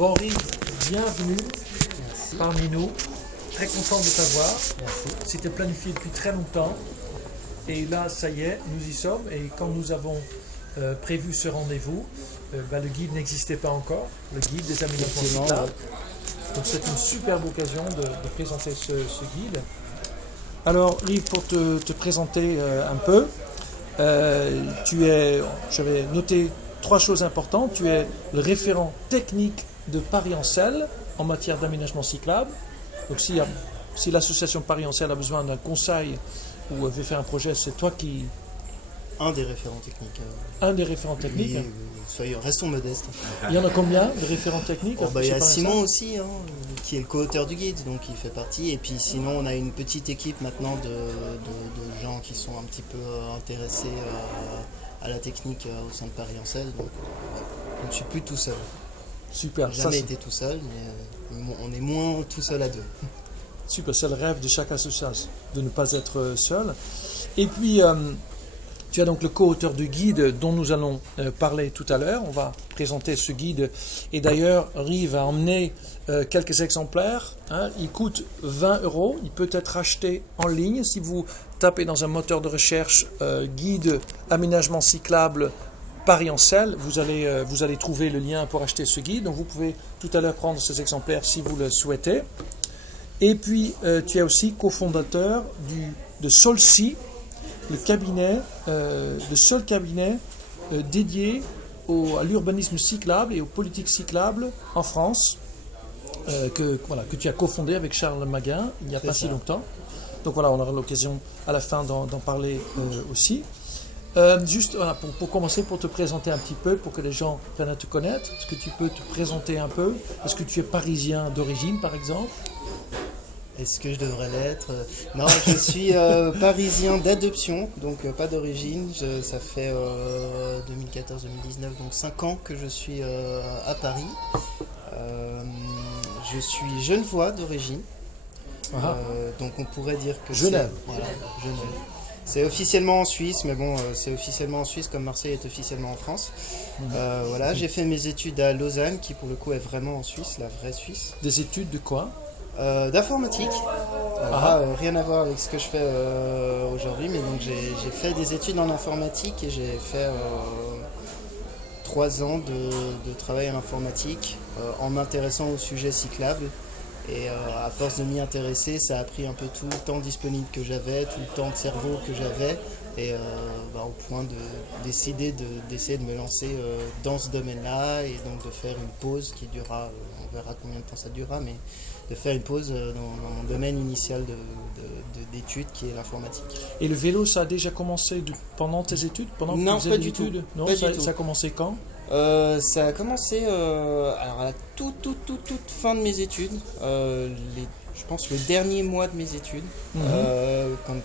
Bon Henri, bienvenue parmi nous. Très content de t'avoir. C'était planifié depuis très longtemps. Et là, ça y est, nous y sommes. Et quand nous avons prévu ce rendez-vous, le guide n'existait pas encore. Le guide des aménagements cyclables. Donc c'est une superbe occasion de présenter ce guide. Alors Yves, pour te présenter un peu, j'avais noté 3 choses importantes. Tu es le référent technique de Paris-en-Selle en matière d'aménagement cyclable. Donc si l'association Paris-en-Selle a besoin d'un conseil ou veut faire un projet, c'est toi qui... Un des référents techniques. Un des référents techniques. Restons modestes. Il y en a combien de référents techniques? Il y a Simon aussi, qui est le co-auteur du guide, donc il fait partie. Et puis sinon, on a une petite équipe maintenant de gens qui sont un petit peu intéressés à la technique au sein de Paris-en-Selle. Donc je ne suis plus tout seul. Super. J'ai jamais été tout seul, mais on est moins tout seul à deux. Super, c'est le rêve de chaque association, de ne pas être seul. Et puis... tu as donc le co-auteur du guide dont nous allons parler tout à l'heure. On va présenter ce guide. Et d'ailleurs, Rive a emmené quelques exemplaires. Il coûte 20 €. Il peut être acheté en ligne. Si vous tapez dans un moteur de recherche guide aménagement cyclable Paris-en-Selle, vous allez trouver le lien pour acheter ce guide. Donc vous pouvez tout à l'heure prendre ces exemplaires si vous le souhaitez. Et puis, tu es aussi cofondateur de Solcy, le seul cabinet dédié à l'urbanisme cyclable et aux politiques cyclables en France, que tu as cofondé avec Charles Maguin il n'y a pas si longtemps. Donc voilà, on aura l'occasion à la fin d'en parler aussi. Juste pour commencer, pour te présenter un petit peu, pour que les gens viennent à te connaître, est-ce que tu peux te présenter un peu? Est-ce que tu es parisien d'origine, par exemple? Est-ce que je devrais l'être? Non, je suis parisien d'adoption, donc pas d'origine. Ça fait 2014-2019, donc 5 ans que je suis à Paris. Je suis genevois d'origine, donc on pourrait dire que Genève. Voilà, Genève. C'est officiellement en Suisse, mais bon, c'est officiellement en Suisse comme Marseille est officiellement en France. Voilà, j'ai fait mes études à Lausanne, qui pour le coup est vraiment en Suisse, la vraie Suisse. Des études de quoi? D'informatique. Rien à voir avec ce que je fais aujourd'hui, mais donc j'ai fait des études en informatique et j'ai fait 3 ans de travail en informatique en m'intéressant au sujet cyclable. Et à force de m'y intéresser, ça a pris un peu tout le temps disponible que j'avais, tout le temps de cerveau que j'avais, et au point de décider d'essayer de me lancer dans ce domaine-là, et donc de faire une pause qui durera, on verra combien de temps ça durera, mais de faire une pause dans mon domaine initial d'études qui est l'informatique. Et le vélo, ça a déjà commencé pendant tes études? Non, pas du tout. Non, ça a commencé quand? Ça a commencé à la toute fin de mes études, je pense le dernier mois de mes études,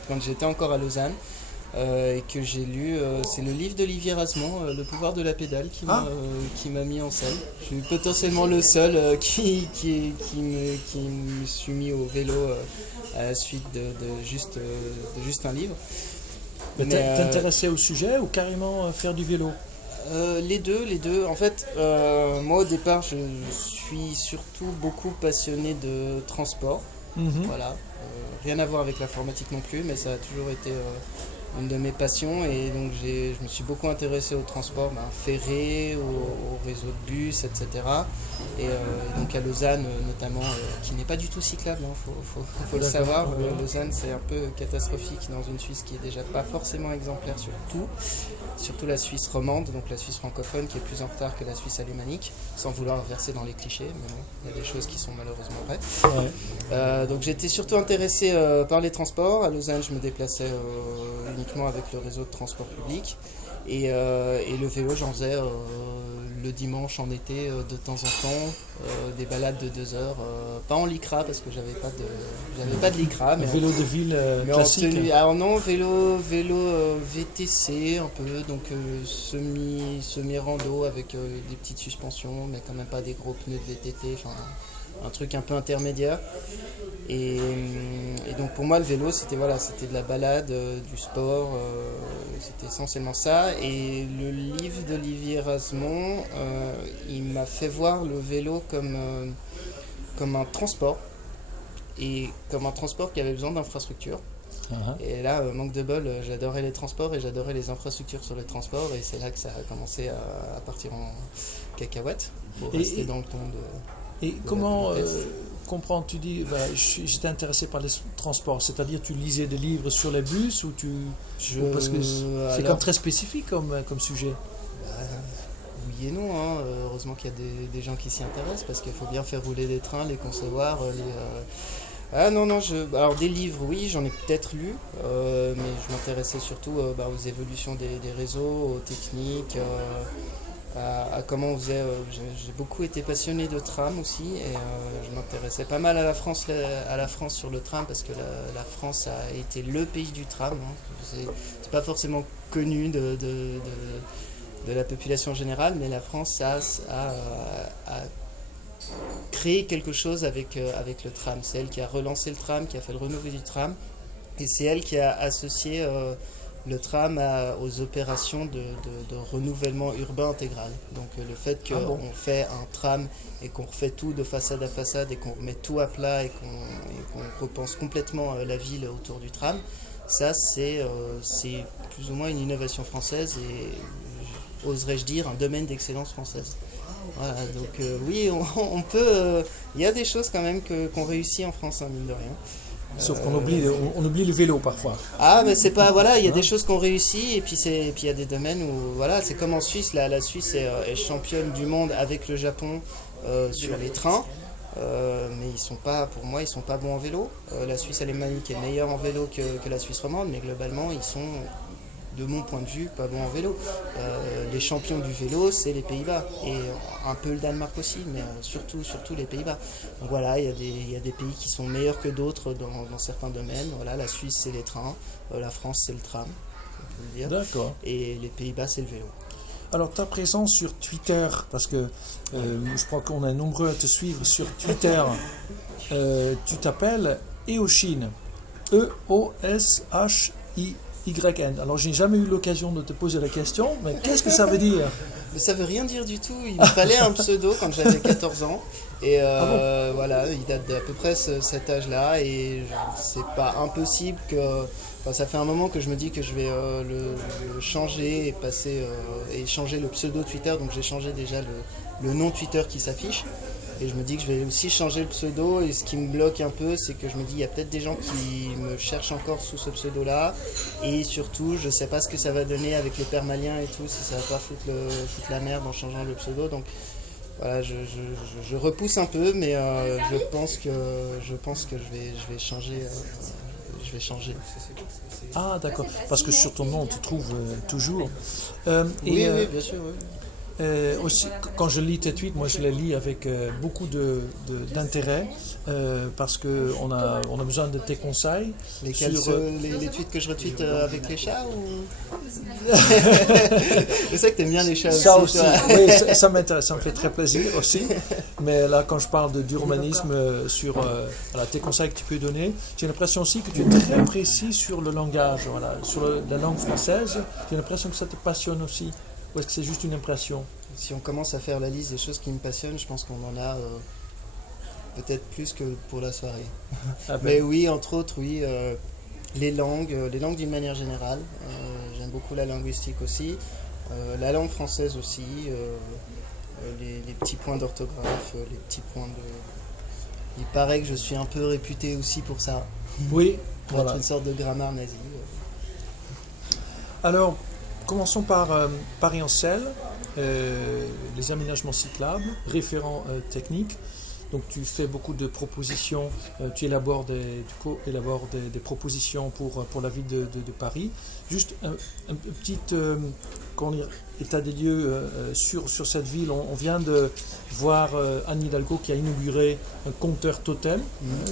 quand j'étais encore à Lausanne, et que j'ai lu, c'est le livre d'Olivier Rasmont, Le pouvoir de la pédale, qui m'a mis en scène. Je suis potentiellement le seul qui me suis mis au vélo à la suite de juste un livre. Mais t'intéresser au sujet ou carrément faire du vélo? Les deux. En fait, moi au départ, je suis surtout beaucoup passionné de transport. Voilà. Rien à voir avec l'informatique non plus, mais ça a toujours été une de mes passions. Et donc, je me suis beaucoup intéressé au transport ferré, au réseau de bus, etc. Et donc à Lausanne, notamment, qui n'est pas du tout cyclable, faut le savoir. Lausanne, c'est un peu catastrophique dans une Suisse qui est déjà pas forcément exemplaire sur tout. Surtout la Suisse romande, donc la Suisse francophone qui est plus en retard que la Suisse alémanique, sans vouloir verser dans les clichés, mais bon, il y a des choses qui sont malheureusement vraies. Donc j'étais surtout intéressé par les transports. À Lausanne, je me déplaçais uniquement avec le réseau de transport public. Et le vélo, j'en faisais le dimanche en été de temps en temps, des balades de 2 heures, pas en lycra parce que j'avais pas de lycra, mais vélo de ville classique. Alors non, vélo VTC un peu, donc semi rando avec des petites suspensions, mais quand même pas des gros pneus de VTT. Enfin, un truc un peu intermédiaire. Et donc pour moi le vélo c'était de la balade, du sport, c'était essentiellement ça. Et le livre d'Olivier Rasmont, il m'a fait voir le vélo comme un transport, et comme un transport qui avait besoin d'infrastructures. Et là, manque de bol, j'adorais les transports et j'adorais les infrastructures sur les transports, et c'est là que ça a commencé à partir en cacahuète pour rester dans le ton de... Et comment comprends, tu dis, j'étais intéressé par les transports, c'est-à-dire tu lisais des livres sur les bus ou parce que c'est comme très spécifique comme sujet. Oui et non, hein. Heureusement qu'il y a des gens qui s'y intéressent, parce qu'il faut bien faire rouler des trains, les concevoir, Ah non, alors des livres, oui, j'en ai peut-être lu, mais je m'intéressais surtout aux évolutions des réseaux, aux techniques, à comment on faisait. J'ai beaucoup été passionné de tram aussi, et je m'intéressais pas mal à la France sur le tram, parce que la France a été le pays du tram. Hein. C'est pas forcément connu de la population générale, mais la France a créé quelque chose avec le tram. C'est elle qui a relancé le tram, qui a fait le renouveau du tram, et c'est elle qui a associé le tram aux opérations de renouvellement urbain intégral. Donc le fait qu'on fait un tram et qu'on refait tout de façade à façade et qu'on remet tout à plat et qu'on repense complètement la ville autour du tram, ça c'est plus ou moins une innovation française, et oserais-je dire un domaine d'excellence française. Voilà, donc oui, on peut. Il y a des choses quand même qu'on réussit en France, hein, mine de rien. Sauf qu'on oublie le vélo parfois. Ah, mais c'est pas. Voilà, il y a des choses qu'on réussit, et puis il y a des domaines où. Voilà, c'est comme en Suisse, la Suisse est championne du monde avec le Japon sur les trains. Mais pour moi, ils sont pas bons en vélo. La Suisse alémanique est meilleure en vélo que la Suisse romande, mais globalement, ils sont, de mon point de vue, pas bons en vélo. Les champions du vélo, c'est les Pays-Bas, et un peu le Danemark aussi, mais surtout les Pays-Bas. Donc voilà, il y a des pays qui sont meilleurs que d'autres dans certains domaines. Voilà, la Suisse, c'est les trains, la France, c'est le tram, on peut le dire. D'accord. Et les Pays-Bas, c'est le vélo. Alors, ta présence sur Twitter, parce que je crois qu'on est nombreux à te suivre sur Twitter, tu t'appelles Eoshin, E-O-S-H-I-Y-N. Alors, j'ai jamais eu l'occasion de te poser la question, mais qu'est-ce que ça veut dire? Mais ça veut rien dire du tout. Il me fallait un pseudo quand j'avais 14 ans. Et voilà, il date d'à peu près cet âge-là. Et c'est pas impossible que... Enfin, ça fait un moment que je me dis que je vais le changer et changer le pseudo Twitter. Donc j'ai changé déjà le nom Twitter qui s'affiche. Et je me dis que je vais aussi changer le pseudo. Et ce qui me bloque un peu, c'est que je me dis il y a peut-être des gens qui me cherchent encore sous ce pseudo-là. Et surtout, je sais pas ce que ça va donner avec les permaliens et tout, si ça va pas foutre la merde en changeant le pseudo. Donc voilà, je repousse un peu, mais je pense que je vais changer. Je vais changer. Ah, d'accord. Parce que sur ton nom, on te trouve toujours. Oui, bien sûr. Oui. Aussi, quand je lis tes tweets, moi je les lis avec beaucoup d'intérêt parce qu'on a besoin de tes conseils. Lesquels les tweets que je retweete avec les chats ou... Je sais que t'aimes bien les chats ça aussi. Oui, ça m'intéresse, ça me fait très plaisir aussi. Mais là, quand je parle d'urbanisme sur tes conseils que tu peux donner, j'ai l'impression aussi que tu es très précis sur le langage, sur la langue française. J'ai l'impression que ça te passionne aussi. Ou est-ce que c'est juste une impression? Si on commence à faire la liste des choses qui me passionnent, je pense qu'on en a peut-être plus que pour la soirée. Ah ben. Mais oui, entre autres, oui, les langues d'une manière générale. J'aime beaucoup la linguistique aussi. La langue française aussi. Les petits points d'orthographe, les petits points de... Il paraît que je suis un peu réputé aussi pour ça. Oui, pour être une sorte de grammaire nazi. Alors, commençons par Paris-en-Selle, les aménagements cyclables, référents techniques. Donc tu fais beaucoup de propositions, tu élabores des propositions pour la ville de Paris. Juste un petit état des lieux sur cette ville. On vient de voir Anne Hidalgo qui a inauguré un compteur totem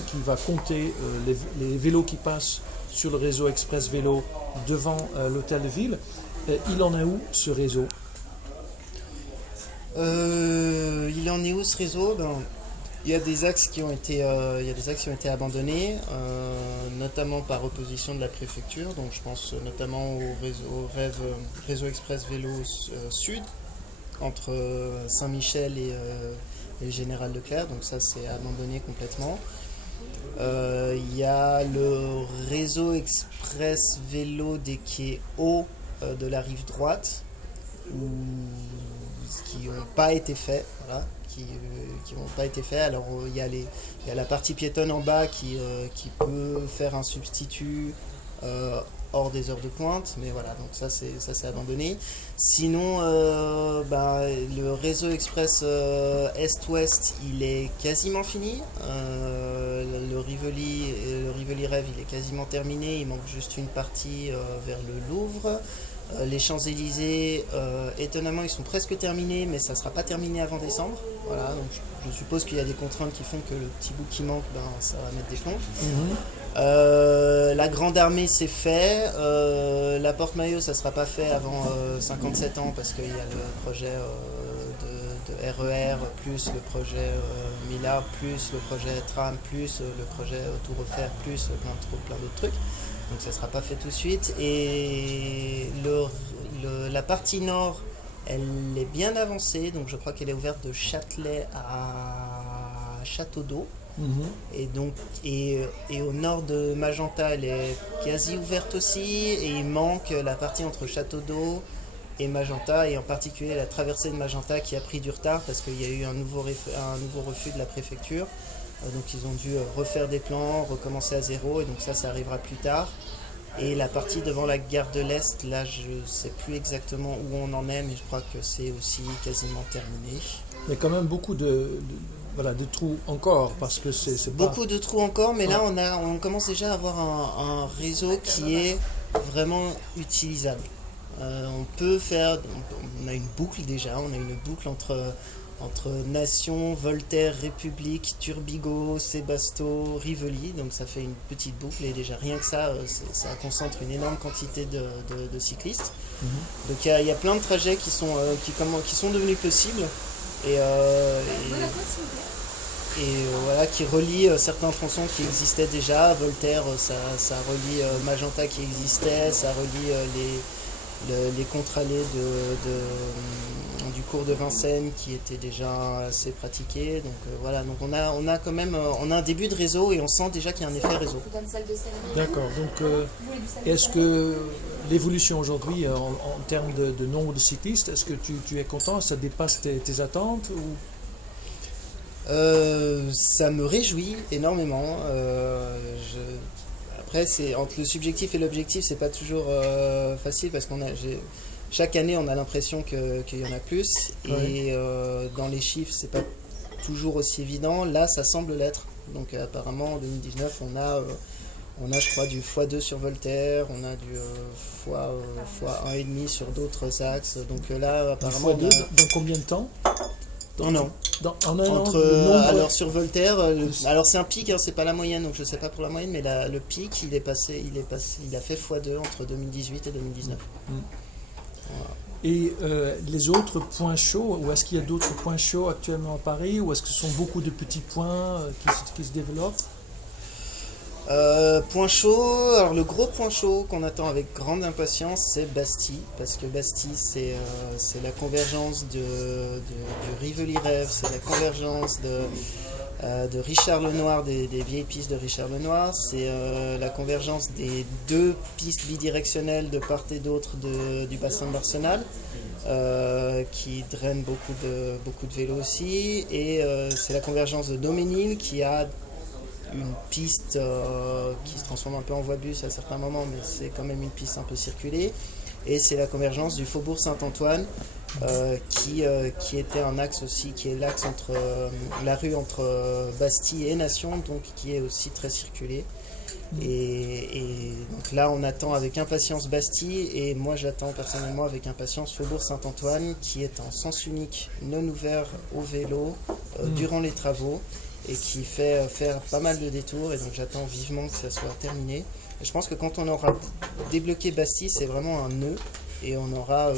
qui va compter les vélos qui passent sur le réseau Express Vélo devant l'hôtel de ville. Il en est où ce réseau? Il en est où ce réseau? Il y a des axes qui ont été abandonnés, notamment par opposition de la préfecture. Donc je pense notamment réseau express vélo sud entre Saint-Michel et le Général Leclerc. Donc ça c'est abandonné complètement. Il y a le réseau express vélo des quais hauts de la rive droite qui n'ont pas été faits. Voilà. Qui n'ont pas été faits. Alors il y a la partie piétonne en bas qui peut faire un substitut hors des heures de pointe, mais voilà, donc ça c'est abandonné. Sinon, le réseau express Est-Ouest, il est quasiment fini. Le Rivoli Rêve, il est quasiment terminé. Il manque juste une partie vers le Louvre. Les Champs-Élysées, étonnamment, ils sont presque terminés, mais ça ne sera pas terminé avant décembre. Voilà, donc je suppose qu'il y a des contraintes qui font que le petit bout qui manque, ça va mettre des plombs. La Grande Armée, c'est fait. La Porte-Maillot, ça ne sera pas fait avant 57 ans, parce qu'il y a le projet de RER, plus le projet Millard, plus le projet Tram, plus le projet Tout refaire, plus plein d'autres trucs. Donc ça ne sera pas fait tout de suite. Et la partie nord, elle est bien avancée. Donc je crois qu'elle est ouverte de Châtelet à Château d'Eau. Et au nord de Magenta, elle est quasi ouverte aussi. Et il manque la partie entre Château d'Eau et Magenta. Et en particulier la traversée de Magenta qui a pris du retard parce qu'il y a eu un nouveau refus de la préfecture. Donc ils ont dû refaire des plans, recommencer à zéro, et donc ça arrivera plus tard. Et la partie devant la gare de l'Est, là je ne sais plus exactement où on en est, mais je crois que c'est aussi quasiment terminé. Il y a quand même beaucoup de trous encore, parce que c'est pas... Beaucoup de trous encore, mais là on commence déjà à avoir un réseau qui est vraiment utilisable. On a une boucle déjà, on a une boucle entre Nation, Voltaire, République, Turbigo, Sébasto, Rivoli, donc ça fait une petite boucle, et déjà rien que ça concentre une énorme quantité de cyclistes. Donc il y a plein de trajets qui sont devenus possibles et qui relient certains tronçons qui existaient déjà. Voltaire, ça relie Magenta qui existait, ça relie les contre-allées du cours de Vincennes qui était déjà assez pratiqué. Donc donc on a quand même un début de réseau, et on sent déjà qu'il y a un effet réseau. D'accord. Donc est-ce que l'évolution aujourd'hui en termes de nombre de cyclistes, est-ce que tu es content? Ça dépasse tes attentes ou... Ça me réjouit énormément. Après, c'est entre le subjectif et l'objectif, c'est pas toujours facile, parce chaque année on a l'impression qu'il y en a plus, et dans les chiffres c'est pas toujours aussi évident. Là ça semble l'être, donc apparemment en 2019 on a je crois du x2 sur Voltaire, on a du x1,5 sur d'autres axes, donc là apparemment du x2 dans combien de temps? Un an. Dans un an, alors sur Voltaire, alors c'est un pic, c'est pas la moyenne, donc je sais pas pour la moyenne, mais le pic il a fait x2 entre 2018 et 2019. Voilà. Et les autres points chauds, ou est-ce qu'il y a d'autres points chauds actuellement à Paris, ou est-ce que ce sont beaucoup de petits points qui se développent? Point chaud, alors le gros point chaud qu'on attend avec grande impatience, c'est Bastille, parce que Bastille c'est la convergence du Rivoli Rêve, c'est la convergence de Richard Lenoir, des vieilles pistes de Richard Lenoir, c'est la convergence des deux pistes bidirectionnelles de part et d'autre du bassin de l'Arsenal, qui draine beaucoup de vélos aussi, et c'est la convergence de Doménil qui a une piste qui se transforme un peu en voie bus à certains moments, mais c'est quand même une piste un peu circulée, et c'est la convergence du faubourg Saint-Antoine qui était un axe aussi, qui est l'axe entre la rue entre Bastille et Nation, donc qui est aussi très circulée. Et donc là on attend avec impatience Bastille, et moi j'attends personnellement avec impatience Faubourg Saint-Antoine, qui est en sens unique non ouvert au vélo durant les travaux, et qui fait faire pas mal de détours, et donc j'attends vivement que ça soit terminé. Et je pense que quand on aura débloqué Bastille, c'est vraiment un nœud, et on aura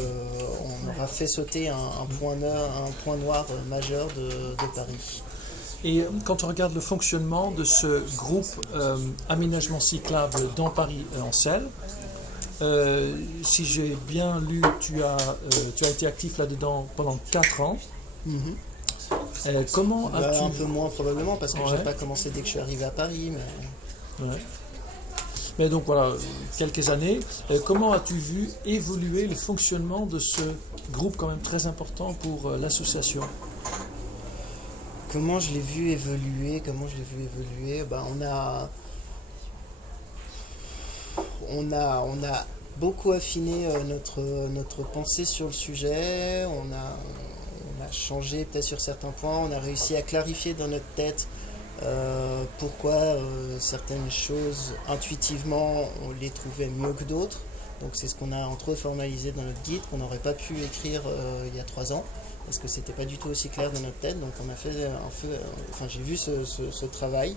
fait sauter un point noir majeur de Paris. Et quand on regarde le fonctionnement de ce groupe aménagement cyclable dans Paris-Ancel, si j'ai bien lu, tu as été actif là-dedans pendant 4 ans. Comment as-tu... Un peu moins probablement, parce que j'ai pas commencé dès que je suis arrivé à Paris. Mais... Mais donc voilà, quelques années. Comment as-tu vu évoluer le fonctionnement de ce groupe quand même très important pour l'association? Comment je l'ai vu évoluer? On a beaucoup affiné notre pensée sur le sujet. On a changé peut-être sur certains points. On a réussi à clarifier dans notre tête pourquoi certaines choses intuitivement on les trouvait mieux que d'autres. Donc c'est ce qu'on a entre autres formalisé dans notre guide, qu'on n'aurait pas pu écrire il y a 3 ans, parce que c'était pas du tout aussi clair dans notre tête. Donc on a fait j'ai vu ce travail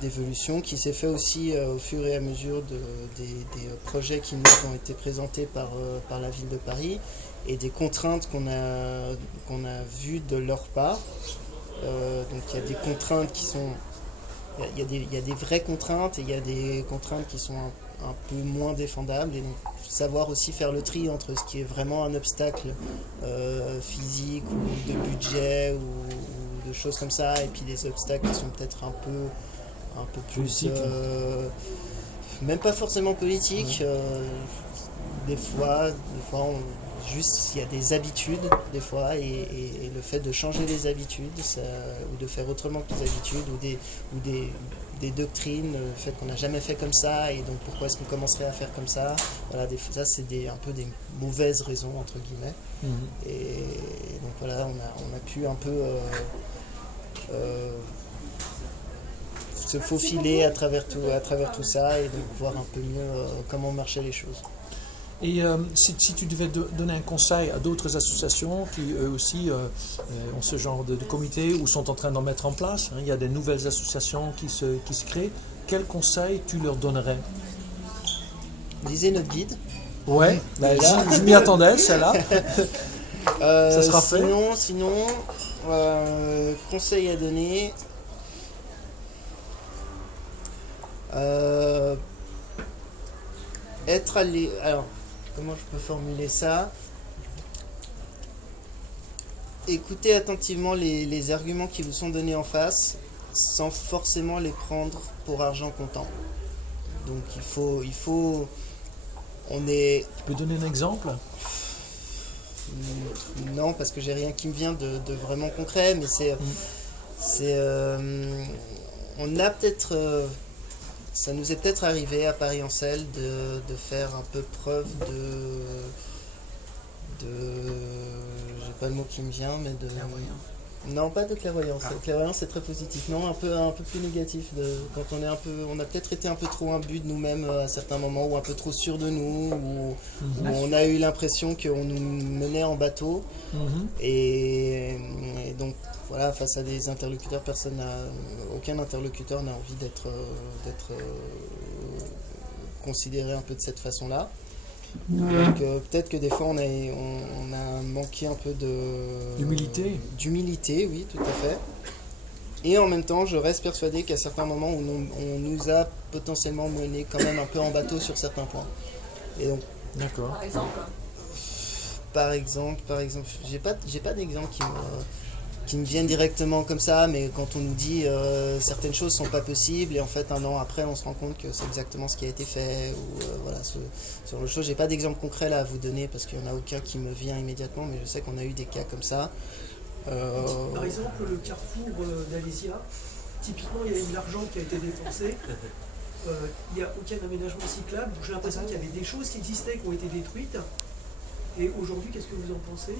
d'évolution qui s'est fait aussi au fur et à mesure des projets qui nous ont été présentés par la ville de Paris, et des contraintes qu'on a vues de leur part. Donc il y a des contraintes qui sont... Il y a des vraies contraintes, et il y a des contraintes qui sont un peu moins défendables, et donc savoir aussi faire le tri entre ce qui est vraiment un obstacle physique ou de budget ou de choses comme ça, et puis des obstacles qui sont peut-être un peu plus... même pas forcément politiques. Des fois juste il y a des habitudes des fois, et le fait de changer les habitudes, ou de faire autrement que les habitudes, ou des doctrines, le fait qu'on n'a jamais fait comme ça, et donc pourquoi est-ce qu'on commencerait à faire comme ça, voilà, ça c'est un peu des mauvaises raisons entre guillemets. Et donc voilà, on a pu un peu se faufiler à travers tout ça, et donc voir un peu mieux comment marchaient les choses. Et si tu devais donner un conseil à d'autres associations qui eux aussi ont ce genre de comité ou sont en train d'en mettre en place, il y a des nouvelles associations qui se créent, quel conseil tu leur donnerais? Lisez notre guide. Ouais, je m'y attendais, celle-là. Ça sera fait. Sinon, conseil à donner. Alors, comment je peux formuler ça? Écoutez attentivement les arguments qui vous sont donnés en face, sans forcément les prendre pour argent comptant. Donc il faut tu peux donner un exemple? Non, parce que j'ai rien qui me vient de vraiment concret, mais on a peut-être... ça nous est peut-être arrivé à Paris-Ancel de faire un peu preuve j'ai pas le mot qui me vient, mais de... Clairvoyance. Non, pas de clairvoyance. Clairvoyance, c'est très positif. Non, un peu plus négatif. Quand on a peut-être été un peu trop imbu de nous-mêmes à certains moments, ou un peu trop sûr de nous, ou on a eu l'impression qu'on nous menait en bateau. Et donc, voilà, face à des interlocuteurs, aucun interlocuteur n'a envie d'être considéré un peu de cette façon-là. Donc peut-être que des fois on a manqué un peu d'humilité, oui, tout à fait. Et en même temps, je reste persuadé qu'à certains moments on nous a potentiellement mené quand même un peu en bateau sur certains points. Et donc, d'accord. Par exemple, j'ai pas d'exemple qui me viennent directement comme ça, mais quand on nous dit certaines choses sont pas possibles, et en fait un an après on se rend compte que c'est exactement ce qui a été fait, ou voilà, ce genre de choses. J'ai pas d'exemple concret là à vous donner, parce qu'il y en a aucun qui me vient immédiatement, mais je sais qu'on a eu des cas comme ça. Par exemple, le carrefour d'Alésia, typiquement il y a eu de l'argent qui a été dépensé, il n'y a aucun aménagement cyclable. J'ai l'impression qu'il y avait des choses qui existaient qui ont été détruites. Et aujourd'hui, qu'est-ce que vous en pensez?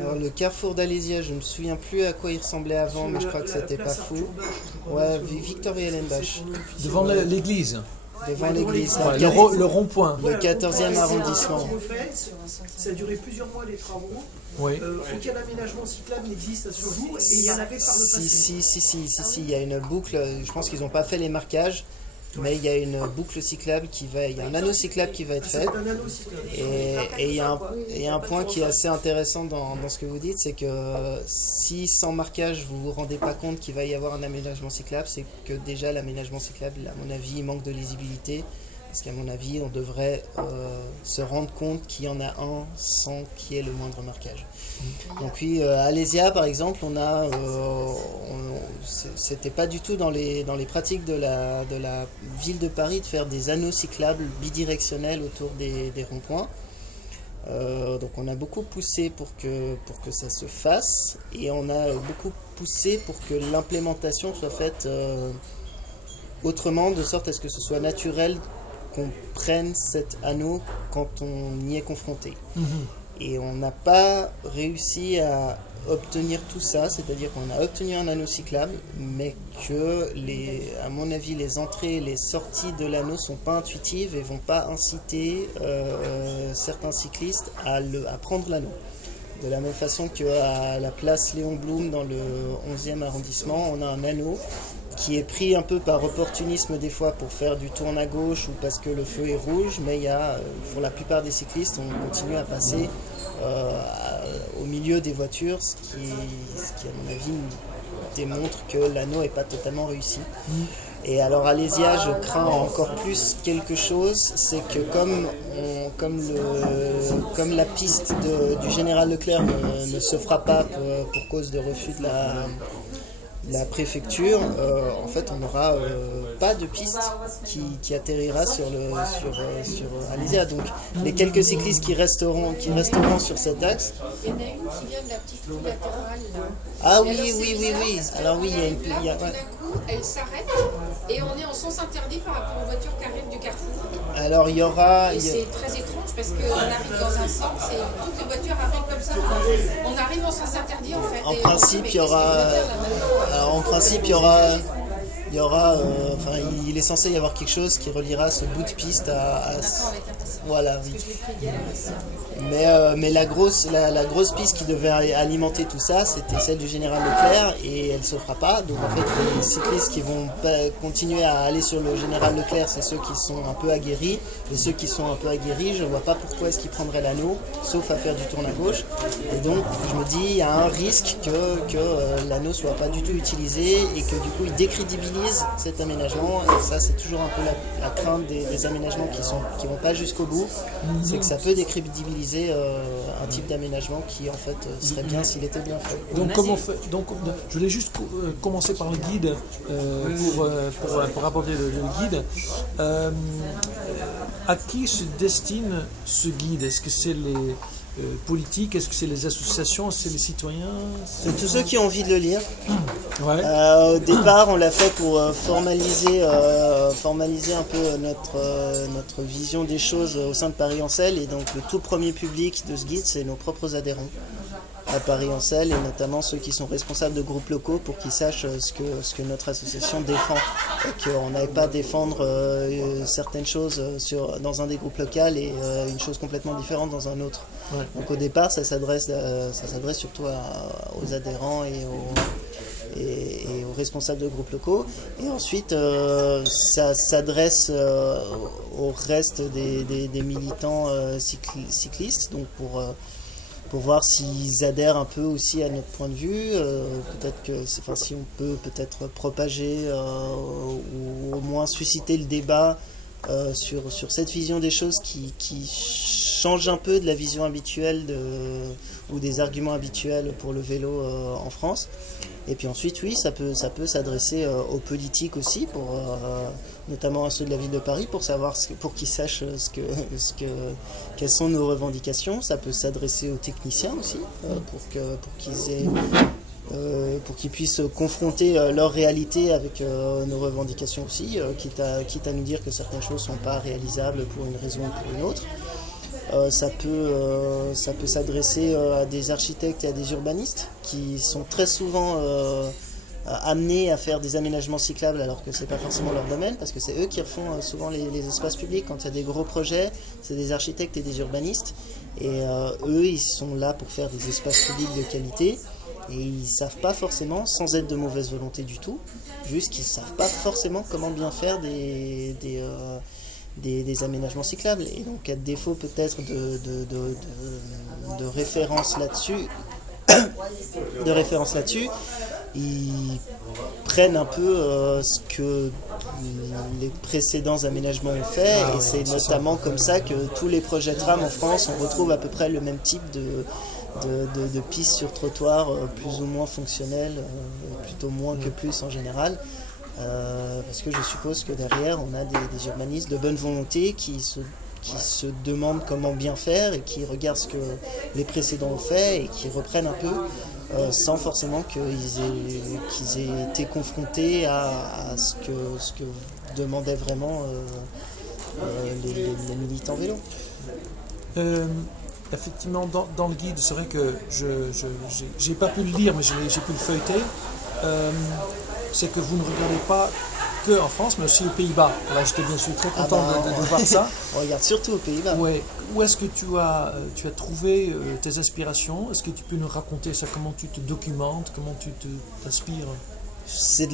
Alors, le carrefour d'Alésia, je ne me souviens plus à quoi il ressemblait avant, mais je crois que c'était pas fou. Ouais, Victoria Ellenbach. Devant l'église. Devant l'église. Le rond-point. Le 14e arrondissement. Ça a duré plusieurs mois les travaux. Oui. Aucun aménagement cyclable n'existe à ce jour, et il y en avait par le passé. Si, il y a une boucle. Je pense qu'ils n'ont pas fait les marquages. mais il y a une boucle cyclable il y a un anneau cyclable qui va être fait. Et il y a un point qui est assez intéressant dans ce que vous dites, c'est que si sans marquage vous vous rendez pas compte qu'il va y avoir un aménagement cyclable, c'est que déjà l'aménagement cyclable, à mon avis, il manque de lisibilité. Parce qu'à mon avis, on devrait se rendre compte qu'il y en a un sans qu'il y ait le moindre marquage. Donc oui, à Alésia, par exemple, c'était pas du tout dans les pratiques de la ville de Paris de faire des anneaux cyclables bidirectionnels autour des ronds-points. Donc on a beaucoup poussé pour que ça se fasse, et on a beaucoup poussé pour que l'implémentation soit faite autrement, de sorte à ce que ce soit naturel qu'on prenne cet anneau quand on y est confronté. Et on n'a pas réussi à obtenir tout ça, c'est-à-dire qu'on a obtenu un anneau cyclable, mais que, à mon avis, les entrées et les sorties de l'anneau ne sont pas intuitives et ne vont pas inciter certains cyclistes à prendre l'anneau. De la même façon qu'à la place Léon Blum, dans le 11e arrondissement, on a un anneau qui est pris un peu par opportunisme des fois pour faire du tourne à gauche ou parce que le feu est rouge, mais pour la plupart des cyclistes, on continue à passer au milieu des voitures, ce qui à mon avis démontre que l'anneau n'est pas totalement réussi. Et alors à Alésia, je crains encore plus quelque chose, c'est que comme la piste du général Leclerc ne se fera pas pour cause de refus de la préfecture, en fait on n'aura pas de piste qui atterrira sur Alésia. Donc les quelques cyclistes qui resteront sur cet axe. Il y en a une qui vient de la petite rue latérale là. Ah oui. Alors oui, il y a tout d'un coup, elle s'arrête et on est en sens interdit par rapport aux voitures qui arrivent du carrefour. Alors il y aura. Et c'est très étrange parce qu'on arrive dans un sens et toutes les voitures arrivent comme ça. On arrive en sens interdit en fait. En principe, il y aura. Alors en principe, il y aura. Il est censé y avoir quelque chose qui reliera ce bout de piste à voilà. Oui. Mais la grosse piste qui devait alimenter tout ça, c'était celle du général Leclerc, et elle ne se fera pas. Donc en fait, les cyclistes qui vont continuer à aller sur le général Leclerc, c'est ceux qui sont un peu aguerris. Et ceux qui sont un peu aguerris, je ne vois pas pourquoi est-ce qu'ils prendraient l'anneau, sauf à faire du tourne à gauche. Et donc je me dis, il y a un risque que l'anneau ne soit pas du tout utilisé et que du coup il décrédibilise cet aménagement. Et ça, c'est toujours un peu la crainte des aménagements qui vont pas jusqu'au bout. C'est que ça peut décrédibiliser un type d'aménagement qui en fait serait bien s'il était bien fait. Donc comment fait, donc je voulais juste commencer par le guide pour aborder le guide. À qui se destine ce guide? Est-ce que c'est les politiques? Est-ce que c'est les associations? C'est les citoyens? C'est tous ceux qui ont envie de le lire. Ouais. Au départ, on l'a fait pour formaliser un peu notre vision des choses au sein de Paris-Ancel. Et donc le tout premier public de ce guide, c'est nos propres adhérents à Paris-Ancel, et notamment ceux qui sont responsables de groupes locaux, pour qu'ils sachent ce que notre association défend, et qu'on n'aille pas défendre certaines choses dans un des groupes locaux et une chose complètement différente dans un autre. Ouais. Donc au départ, ça s'adresse surtout aux adhérents et aux responsables de groupes locaux, et ensuite ça s'adresse au reste des militants cyclistes, donc pour voir s'ils adhèrent un peu aussi à notre point de vue, si on peut peut-être propager ou au moins susciter le débat sur cette vision des choses qui change un peu de la vision habituelle ou des arguments habituels pour le vélo en France. Et puis ensuite, oui, ça peut s'adresser aux politiques aussi, notamment à ceux de la ville de Paris, pour qu'ils sachent quelles sont nos revendications. Ça peut s'adresser aux techniciens aussi, pour qu'ils puissent confronter leur réalité avec nos revendications aussi, quitte à nous dire que certaines choses ne sont pas réalisables pour une raison ou pour une autre. Ça peut s'adresser à des architectes et à des urbanistes qui sont très souvent amenés à faire des aménagements cyclables alors que c'est pas forcément leur domaine, parce que c'est eux qui refont souvent les espaces publics. Quand il y a des gros projets, c'est des architectes et des urbanistes, et eux ils sont là pour faire des espaces publics de qualité. Et ils savent pas forcément, sans être de mauvaise volonté du tout, juste qu'ils savent pas forcément comment bien faire des aménagements cyclables. Et donc à défaut peut-être de référence là-dessus, ils prennent un peu ce que les précédents aménagements ont fait, et c'est notamment comme ça que tous les projets tram en France, on retrouve à peu près le même type de pistes sur trottoir plus ou moins fonctionnelles, plutôt moins que plus en général, parce que je suppose que derrière on a des urbanistes de bonne volonté qui se demandent comment bien faire et qui regardent ce que les précédents ont fait et qui reprennent un peu sans forcément qu'ils aient été confrontés à ce que demandaient vraiment les militants vélo. Effectivement, dans le guide, c'est vrai que j'ai pas pu le lire, mais j'ai pu le feuilleter. C'est que vous ne regardez pas que en France, mais aussi aux Pays-Bas. Là, j'étais bien sûr très content de voir ça. On regarde surtout aux Pays-Bas. Ouais. Où est-ce que tu as trouvé tes inspirations? Est-ce que tu peux nous raconter ça? Comment tu te documentes? Comment tu t'inspires? C'est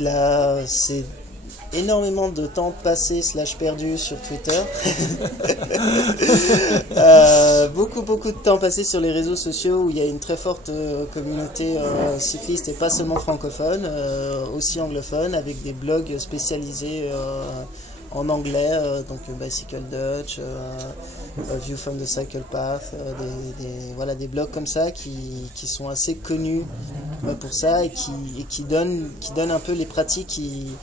énormément de temps passé / perdu sur Twitter. Beaucoup de temps passé sur les réseaux sociaux où il y a une très forte communauté cycliste et pas seulement francophone, aussi anglophone, avec des blogs spécialisés en anglais, donc Bicycle Dutch, View from the Cycle Path, des blogs comme ça qui sont assez connus pour ça et qui donnent un peu les pratiques qui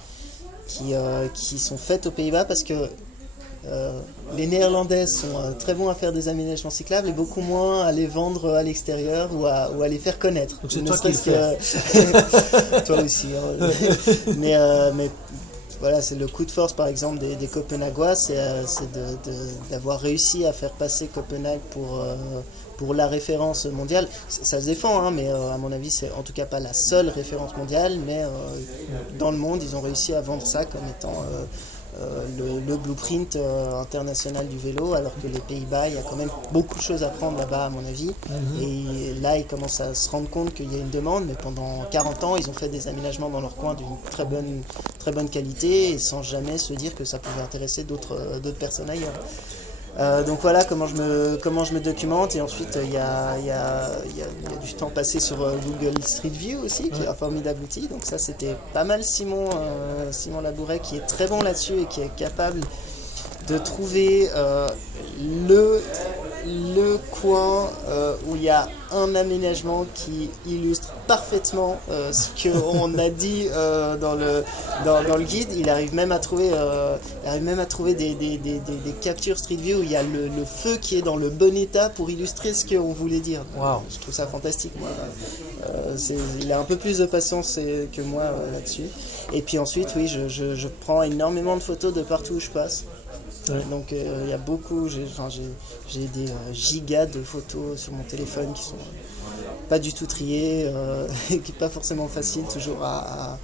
sont faites aux Pays-Bas, parce que les Néerlandais sont très bons à faire des aménagements cyclables et beaucoup moins à les vendre à l'extérieur ou à les faire connaître. Donc c'est toi qui le fais. Toi aussi. Mais voilà, c'est le coup de force par exemple des Copenhaguois, c'est d'avoir réussi à faire passer Copenhague pour la référence mondiale. Ça se défend, hein, mais à mon avis c'est en tout cas pas la seule référence mondiale, mais dans le monde ils ont réussi à vendre ça comme étant le blueprint international du vélo, alors que les Pays-Bas, il y a quand même beaucoup de choses à prendre là-bas à mon avis. Et là ils commencent à se rendre compte qu'il y a une demande, mais pendant 40 ans ils ont fait des aménagements dans leur coin d'une très bonne qualité et sans jamais se dire que ça pouvait intéresser d'autres personnes ailleurs. Donc voilà comment je me documente, et ensuite il y a du temps passé sur Google Street View aussi, qui est un formidable outil. Donc ça c'était pas mal Simon Labouret qui est très bon là-dessus et qui est capable de trouver le coin où il y a un aménagement qui illustre parfaitement ce qu'on a dit dans le guide. Il arrive même à trouver des captures Street View où il y a le feu qui est dans le bon état pour illustrer ce qu'on voulait dire. Wow. Je trouve ça fantastique, moi. Il a un peu plus de patience que moi là-dessus. Et puis ensuite, oui, je prends énormément de photos de partout où je passe. Ouais. Donc il y a beaucoup, j'ai des gigas de photos sur mon téléphone qui sont pas du tout triées, qui n'est pas forcément facile toujours à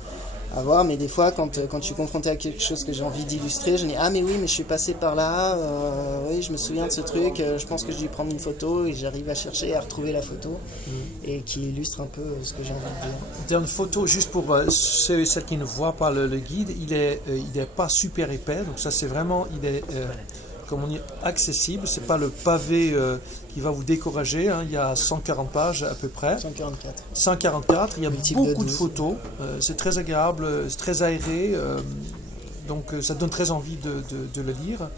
voir, mais des fois quand je suis confronté à quelque chose que j'ai envie d'illustrer, je dis ah mais oui, mais je suis passé par là, oui je me souviens de ce truc, je pense que je vais prendre une photo, et j'arrive à chercher à retrouver la photo et qui illustre un peu ce que j'ai envie de dire. Dans une photo, juste pour ceux et celles qui ne voient pas le guide, il est pas super épais, donc ça c'est vraiment, il est comme on dit, accessible, c'est pas le pavé qui va vous décourager, hein. Il y a 140 pages à peu près. 144, il y a beaucoup de photos, c'est très agréable, c'est très aéré, donc ça donne très envie de le lire.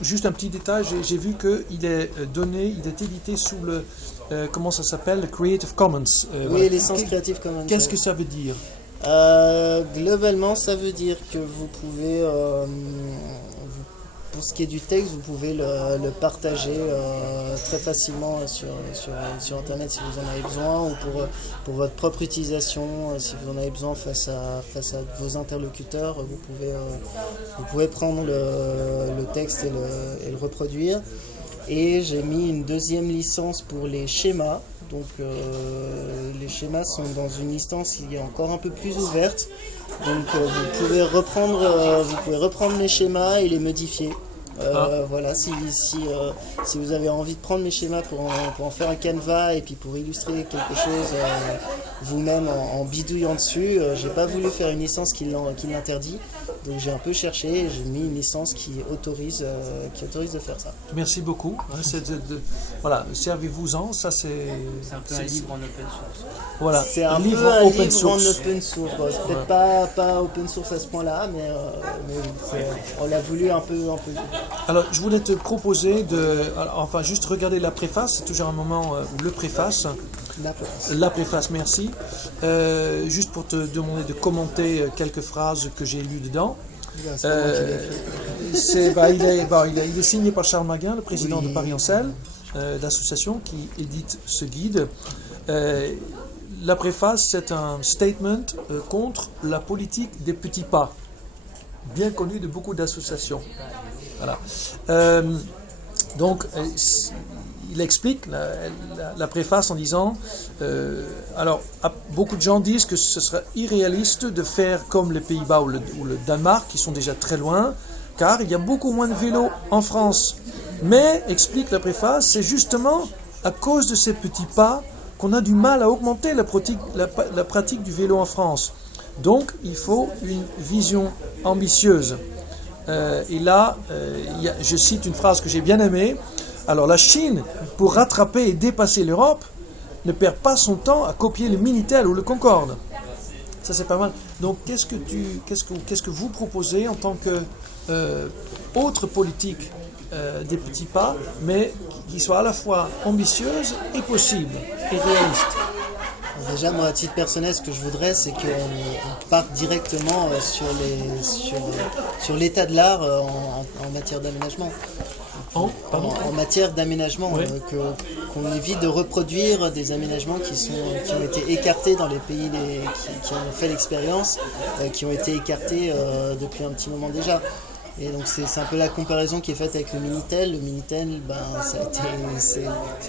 Juste un petit détail, j'ai vu qu'il est édité sous le, comment ça s'appelle, le Creative Commons. Oui, voilà. licence Creative Commons. Qu'est-ce que ça veut dire? Globalement, ça veut dire que vous pouvez, pour ce qui est du texte, vous pouvez le partager très facilement sur Internet si vous en avez besoin, ou pour votre propre utilisation, si vous en avez besoin face à vos interlocuteurs, vous pouvez prendre le texte et le reproduire. Et j'ai mis une deuxième licence pour les schémas. Donc les schémas sont dans une licence qui est encore un peu plus ouverte. Donc vous pouvez reprendre les schémas et les modifier. Voilà, si vous avez envie de prendre mes schémas pour en faire un canevas et puis pour illustrer quelque chose vous-même en bidouillant dessus, j'ai pas voulu faire une licence qui l'interdit. Donc j'ai un peu cherché et j'ai mis une licence qui autorise de faire ça. Merci beaucoup. Voilà, servez-vous-en. Ça c'est un peu un livre en open source. Voilà, C'est un livre peu un open livre source. en open source. Bon, c'est peut-être pas open source à ce point-là, mais oui, on l'a voulu un peu. Alors, je voulais te proposer enfin, juste regarder la préface. C'est toujours un moment le préface. La préface, merci. Juste pour te demander de commenter quelques phrases que j'ai lues dedans. Il est signé par Charles Maguin, le président de Paris Ancel, l'association qui édite ce guide. La préface, c'est un statement contre la politique des petits pas, bien connu de beaucoup d'associations. Voilà. Donc, il explique la préface en disant beaucoup de gens disent que ce serait irréaliste de faire comme les Pays-Bas ou le Danemark, qui sont déjà très loin, car il y a beaucoup moins de vélos en France. Mais, explique la préface, c'est justement à cause de ces petits pas qu'on a du mal à augmenter la pratique du vélo en France. Donc, il faut une vision ambitieuse. Et là, je cite une phrase que j'ai bien aimée. Alors, la Chine, pour rattraper et dépasser l'Europe, ne perd pas son temps à copier le Minitel ou le Concorde. Ça, c'est pas mal. Donc, qu'est-ce que vous proposez en tant que autre politique des petits pas, mais qui soit à la fois ambitieuse et possible et réaliste? Déjà, moi, à titre personnel, ce que je voudrais, c'est qu'on parte directement sur l'état de l'art en matière d'aménagement. En matière d'aménagement, oui. Qu'on évite de reproduire des aménagements qui ont été écartés dans les pays qui ont fait l'expérience, qui ont été écartés depuis un petit moment déjà. Et donc c'est un peu la comparaison qui est faite avec le Minitel. Le Minitel, c'est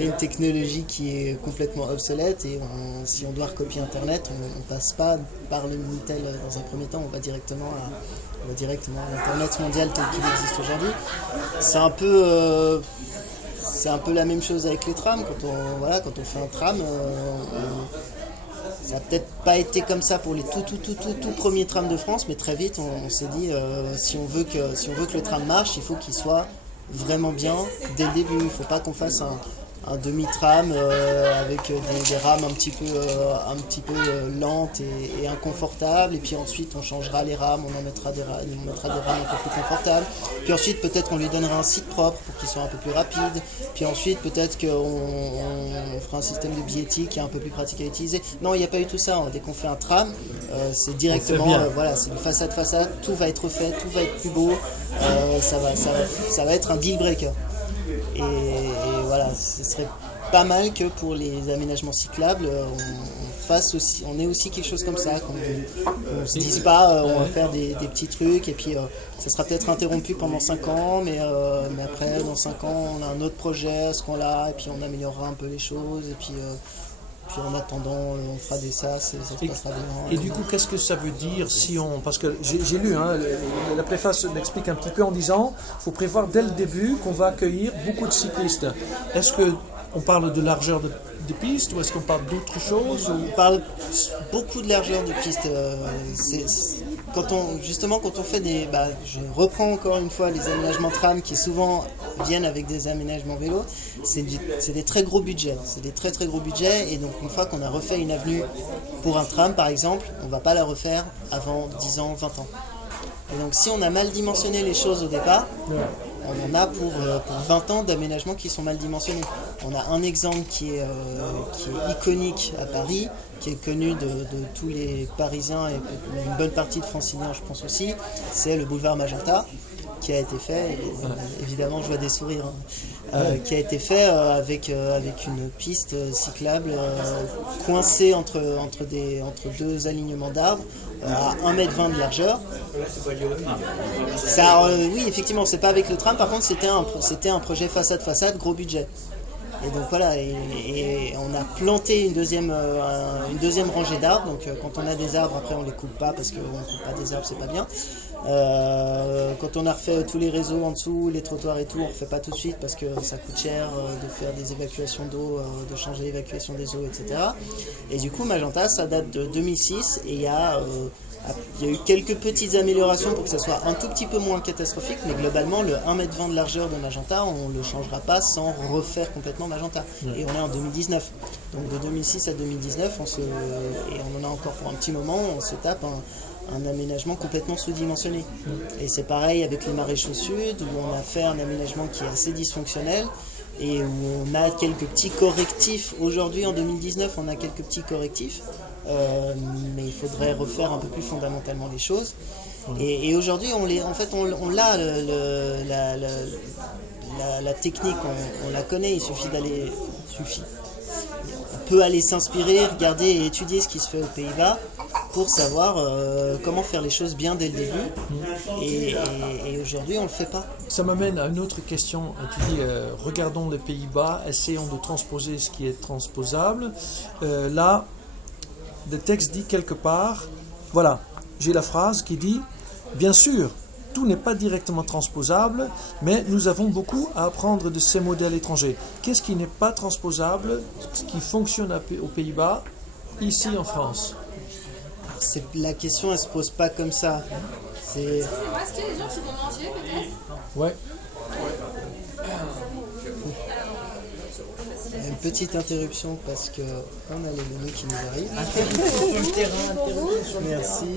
une technologie qui est complètement obsolète et si on doit recopier Internet, on passe pas par le Minitel dans un premier temps, on va directement à l'Internet mondial tel qu'il existe aujourd'hui. C'est un peu la même chose avec les trams. Quand on fait un tram, ça n'a peut-être pas été comme ça pour les tout premiers trams de France, mais très vite on s'est dit si on veut que le tram marche, il faut qu'il soit vraiment bien dès le début. Il ne faut pas qu'on fasse un demi-tram avec des rames un petit peu lentes et inconfortables, et puis ensuite on changera les rames, on mettra des rames un peu plus confortables, puis ensuite peut-être on lui donnera un site propre pour qu'il soit un peu plus rapide, puis ensuite peut-être qu'on fera un système de billettique qui est un peu plus pratique à utiliser. Non, il n'y a pas eu tout ça, dès qu'on fait un tram, c'est directement, c'est du façade, tout va être refait, tout va être plus beau, ça va être un deal breaker. Et voilà, ce serait pas mal que pour les aménagements cyclables, on ait aussi quelque chose comme ça, qu'on se dise pas on va faire des petits trucs et puis ça sera peut-être interrompu pendant 5 ans, mais après dans 5 ans on a un autre projet à ce qu'on-là et puis on améliorera un peu les choses et puis en attendant, on fera des sas et ça se passera bien. Et du coup, qu'est-ce que ça veut dire parce que j'ai lu, la préface l'explique un petit peu en disant qu'il faut prévoir dès le début qu'on va accueillir beaucoup de cyclistes. Est-ce qu'on parle de largeur de piste ou est-ce qu'on parle d'autre chose On parle beaucoup de largeur de piste. Quand on fait je reprends encore une fois les aménagements tram qui souvent viennent avec des aménagements vélo, c'est des très gros budgets, c'est des très très gros budgets, et donc une fois qu'on a refait une avenue pour un tram par exemple, on ne va pas la refaire avant 10 ans, 20 ans. Et donc si on a mal dimensionné les choses au départ, on en a pour 20 ans d'aménagements qui sont mal dimensionnés. On a un exemple qui est iconique à Paris, qui est connu de tous les Parisiens et une bonne partie de Franciliens, je pense aussi, c'est le boulevard Magenta, qui a été fait, et évidemment je vois des sourires, qui a été fait avec une piste cyclable coincée entre deux alignements d'arbres, à 1,20 m de largeur. Oui, effectivement, c'est pas avec le tram, par contre c'était un projet façade, gros budget. Et donc voilà, et on a planté une deuxième rangée d'arbres. Donc quand on a des arbres, après on les coupe pas parce qu'on ne coupe pas des arbres, c'est pas bien. Quand on a refait tous les réseaux en dessous, les trottoirs et tout, on ne refait pas tout de suite parce que ça coûte cher de faire des évacuations d'eau, de changer l'évacuation des eaux, etc. Et du coup, Magenta, ça date de 2006 et il y a eu quelques petites améliorations pour que ça soit un tout petit peu moins catastrophique, mais globalement, le 1,20 m de largeur de Magenta, on ne le changera pas sans refaire complètement Magenta. Et on est en 2019. Donc de 2006 à 2019, et on en a encore pour un petit moment, on se tape un aménagement complètement sous-dimensionné. Et c'est pareil avec les maréchaux sud, où on a fait un aménagement qui est assez dysfonctionnel, et où on a quelques petits correctifs. Aujourd'hui, en 2019, on a quelques petits correctifs, mais il faudrait refaire un peu plus fondamentalement les choses. Et aujourd'hui, on l'a, la technique, on la connaît, il suffit d'aller... On peut aller s'inspirer, regarder et étudier ce qui se fait aux Pays-Bas pour savoir comment faire les choses bien dès le début. Et aujourd'hui, on ne le fait pas. Ça m'amène à une autre question. Tu dis, regardons les Pays-Bas, essayons de transposer ce qui est transposable. Là, le texte dit quelque part, voilà, j'ai la phrase qui dit, bien sûr, tout n'est pas directement transposable, mais nous avons beaucoup à apprendre de ces modèles étrangers. Qu'est-ce qui n'est pas transposable, ce qui fonctionne aux Pays-Bas, ici en France? La question, elle ne se pose pas comme ça. Est-ce qu'il y a des gens qui vont manger peut-être? Ouais. Il y a une petite interruption parce qu'on a les menus qui nous arrivent. Interruption sur le terrain, interruption sur le terrain. Merci.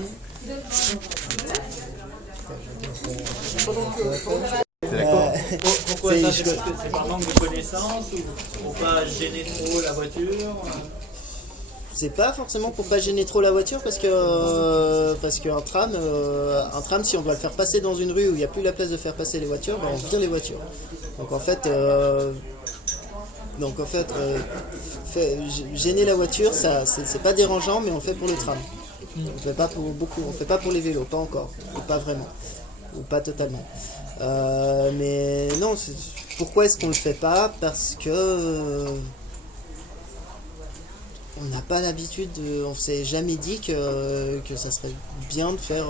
Pourquoi ça? C'est par manque de connaissances ou pour pas gêner trop la voiture? C'est pas forcément pour pas gêner trop la voiture parce qu'un tram, si on doit le faire passer dans une rue où il n'y a plus la place de faire passer les voitures, ben on vire les voitures. Donc en fait, gêner la voiture, ça c'est pas dérangeant, mais on le fait pour le tram. On fait pas pour beaucoup, on fait pas pour les vélos, pas encore, ou pas vraiment, ou pas totalement. Mais non, pourquoi est-ce qu'on le fait pas? Parce que on n'a pas l'habitude on s'est jamais dit que ça serait bien de faire,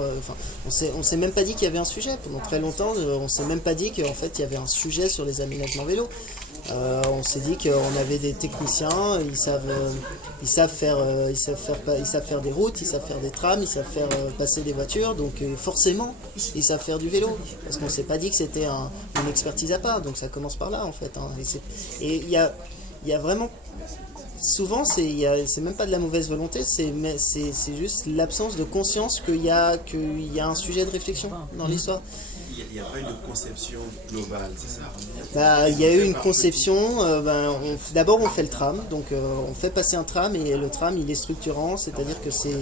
on s'est même pas dit qu'il y avait un sujet pendant très longtemps, on s'est même pas dit qu'en fait il y avait un sujet sur les aménagements vélos. On s'est dit qu'on avait des techniciens, ils savent faire des routes, ils savent faire des trams, ils savent faire passer des voitures, donc forcément ils savent faire du vélo, parce qu'on s'est pas dit que c'était une expertise à part, donc ça commence par là en fait. Et il y a vraiment souvent, c'est même pas de la mauvaise volonté, c'est juste l'absence de conscience qu'il y a un sujet de réflexion dans l'histoire. Il n'y a pas eu de conception globale, c'est Il ça? y a eu une conception, d'abord on fait le tram, donc on fait passer un tram et le tram il est structurant, c'est-à-dire que c'est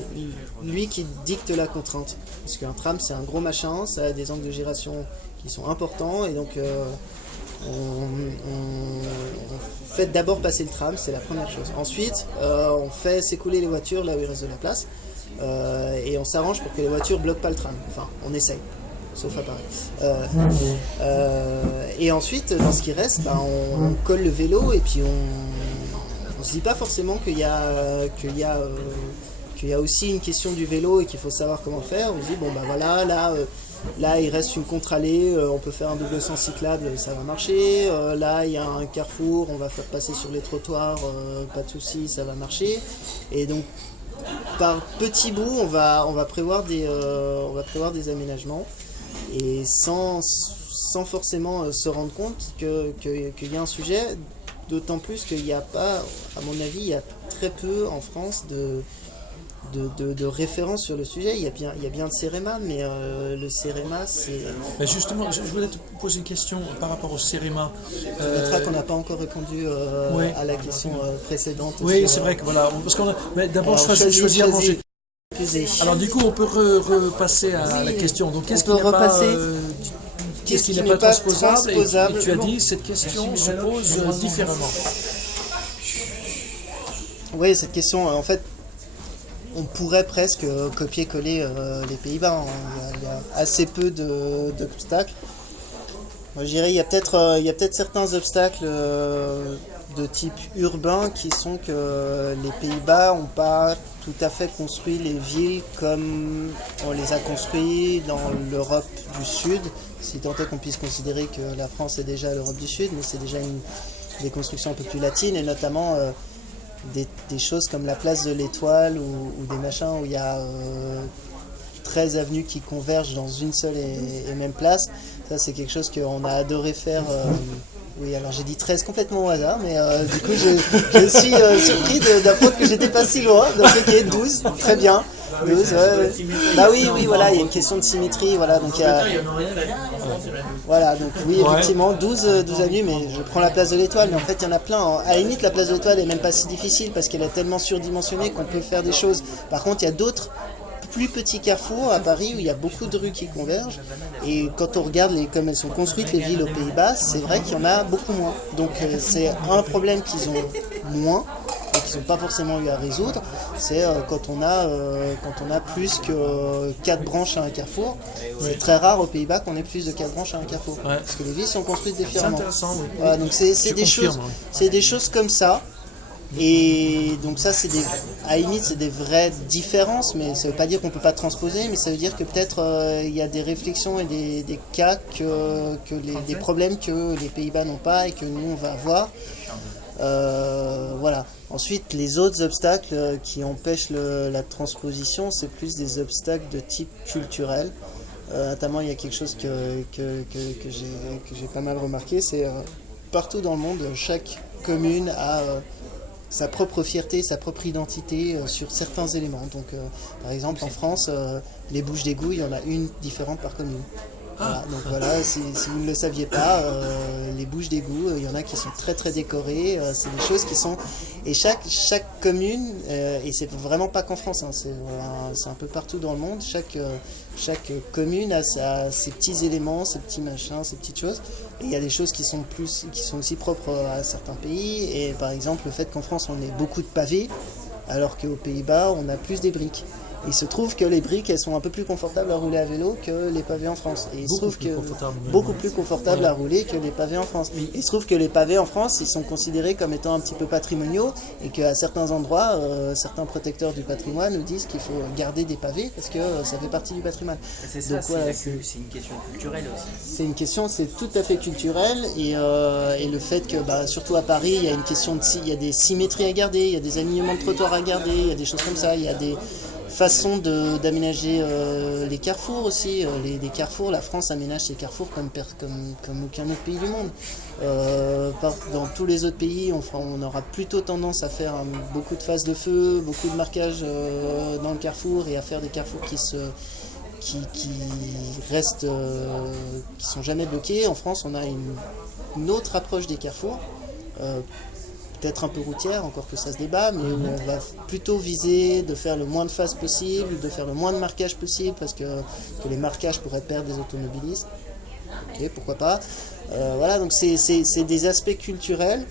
lui qui dicte la contrainte. Parce qu'un tram c'est un gros machin, ça a des angles de gyration qui sont importants et donc on fait d'abord passer le tram, c'est la première chose. Ensuite, on fait s'écouler les voitures là où il reste de la place et on s'arrange pour que les voitures ne bloquent pas le tram. Enfin, on essaye, sauf à Paris. Et ensuite, dans ce qui reste, on colle le vélo et puis on se dit pas forcément qu'il y a aussi une question du vélo et qu'il faut savoir comment faire. On se dit, bon ben voilà, là il reste une contre-allée, on peut faire un double sens cyclable, ça va marcher. Là il y a un carrefour, on va faire passer sur les trottoirs, pas de souci, ça va marcher. Et donc par petits bouts, on va prévoir des aménagements et sans forcément se rendre compte qu'il y a un sujet. D'autant plus qu'il n'y a pas, à mon avis, il y a très peu en France de références sur le sujet. Il y a bien le CEREMA, mais le CEREMA, c'est... Mais justement, je voulais te poser une question par rapport au CEREMA. Peut-être qu'on n'a pas encore répondu à la question précédente. Oui, c'est vrai que voilà. Parce mais d'abord, choisir à manger. Alors du coup, on peut repasser à la question. Donc, qu'est-ce qui n'est pas transposable, et tu as dit cette question se pose différemment. Oui, cette question, en fait, on pourrait presque copier-coller les Pays-Bas. Il y a assez peu d'obstacles. Moi, je dirais il y a peut-être certains obstacles de type urbain qui sont que les Pays-Bas n'ont pas tout à fait construit les villes comme on les a construits dans l'Europe du Sud, si tant est qu'on puisse considérer que la France est déjà l'Europe du Sud, mais c'est déjà des constructions un peu plus latines, et notamment des choses comme la place de l'Étoile ou des machins où il y a 13 avenues qui convergent dans une seule et même place. Ça, c'est quelque chose qu'on a adoré faire. Oui, alors j'ai dit 13 complètement au hasard, mais du coup je suis surpris d'apprendre que j'étais pas si loin. Donc ok, 12, très bien. 12, ouais. Bah oui, voilà, il y a une question de symétrie, voilà, donc il y a... Voilà, donc oui, effectivement, 12 avenues, mais je prends la place de l'Étoile, mais en fait il y en a plein. À la limite, la place de l'Étoile est même pas si difficile parce qu'elle est tellement surdimensionnée qu'on peut faire des choses. Par contre, il y a d'autres plus petits carrefours à Paris où il y a beaucoup de rues qui convergent, et quand on regarde comme elles sont construites les villes aux Pays-Bas, c'est vrai qu'il y en a beaucoup moins. Donc c'est un problème qu'ils ont moins et qu'ils n'ont pas forcément eu à résoudre, c'est quand on a plus que 4 branches à un carrefour. C'est très rare aux Pays-Bas qu'on ait plus de 4 branches à un carrefour, parce que les villes sont construites différemment. C'est intéressant, oui. Voilà, donc c'est des choses comme ça. Et donc ça, à la limite, c'est des vraies différences, mais ça ne veut pas dire qu'on ne peut pas transposer, mais ça veut dire que peut-être il y a des réflexions et des cas, des problèmes que les Pays-Bas n'ont pas et que nous, on va avoir. Voilà. Ensuite, les autres obstacles qui empêchent la transposition, c'est plus des obstacles de type culturel. Notamment, il y a quelque chose que j'ai pas mal remarqué, c'est partout dans le monde, chaque commune a sa propre fierté, sa propre identité sur certains éléments. Donc, par exemple, en France, les bouches d'égout, il y en a une différente par commune. Voilà, donc voilà, si vous ne le saviez pas, les bouches d'égout, il y en a qui sont très très décorées, c'est des choses qui sont... Et chaque commune, et c'est vraiment pas qu'en France, hein, c'est un peu partout dans le monde, chaque commune a ses petits éléments, ses petits machins, ses petites choses. Et il y a des choses qui sont aussi propres à certains pays, et par exemple le fait qu'en France on ait beaucoup de pavés, alors qu'aux Pays-Bas on a plus des briques. Il se trouve que les briques, elles sont un peu plus confortables à rouler à vélo que les pavés en France. Et il se trouve que beaucoup plus confortables à rouler que les pavés en France. Et il se trouve que les pavés en France, ils sont considérés comme étant un petit peu patrimoniaux, et qu'à certains endroits, certains protecteurs du patrimoine nous disent qu'il faut garder des pavés parce que ça fait partie du patrimoine. C'est ça, c'est une question culturelle aussi. C'est tout à fait culturel, et le fait que, surtout à Paris, il y a une question il y a des symétries à garder, il y a des alignements de trottoirs à garder, il y a des choses comme ça, il y a des façon d'aménager les carrefours aussi. Les carrefours, la France aménage ses carrefours comme aucun autre pays du monde. Dans tous les autres pays, on aura plutôt tendance à faire beaucoup de phases de feu, beaucoup de marquages dans le carrefour, et à faire des carrefours qui restent, qui sont jamais bloqués. En France, on a une autre approche des carrefours. Peut-être un peu routière, encore que ça se débat, mais où on va plutôt viser de faire le moins de phases possible, de faire le moins de marquages possible, parce que les marquages pourraient perdre des automobilistes. Ok, pourquoi pas. Voilà, donc c'est des aspects culturels.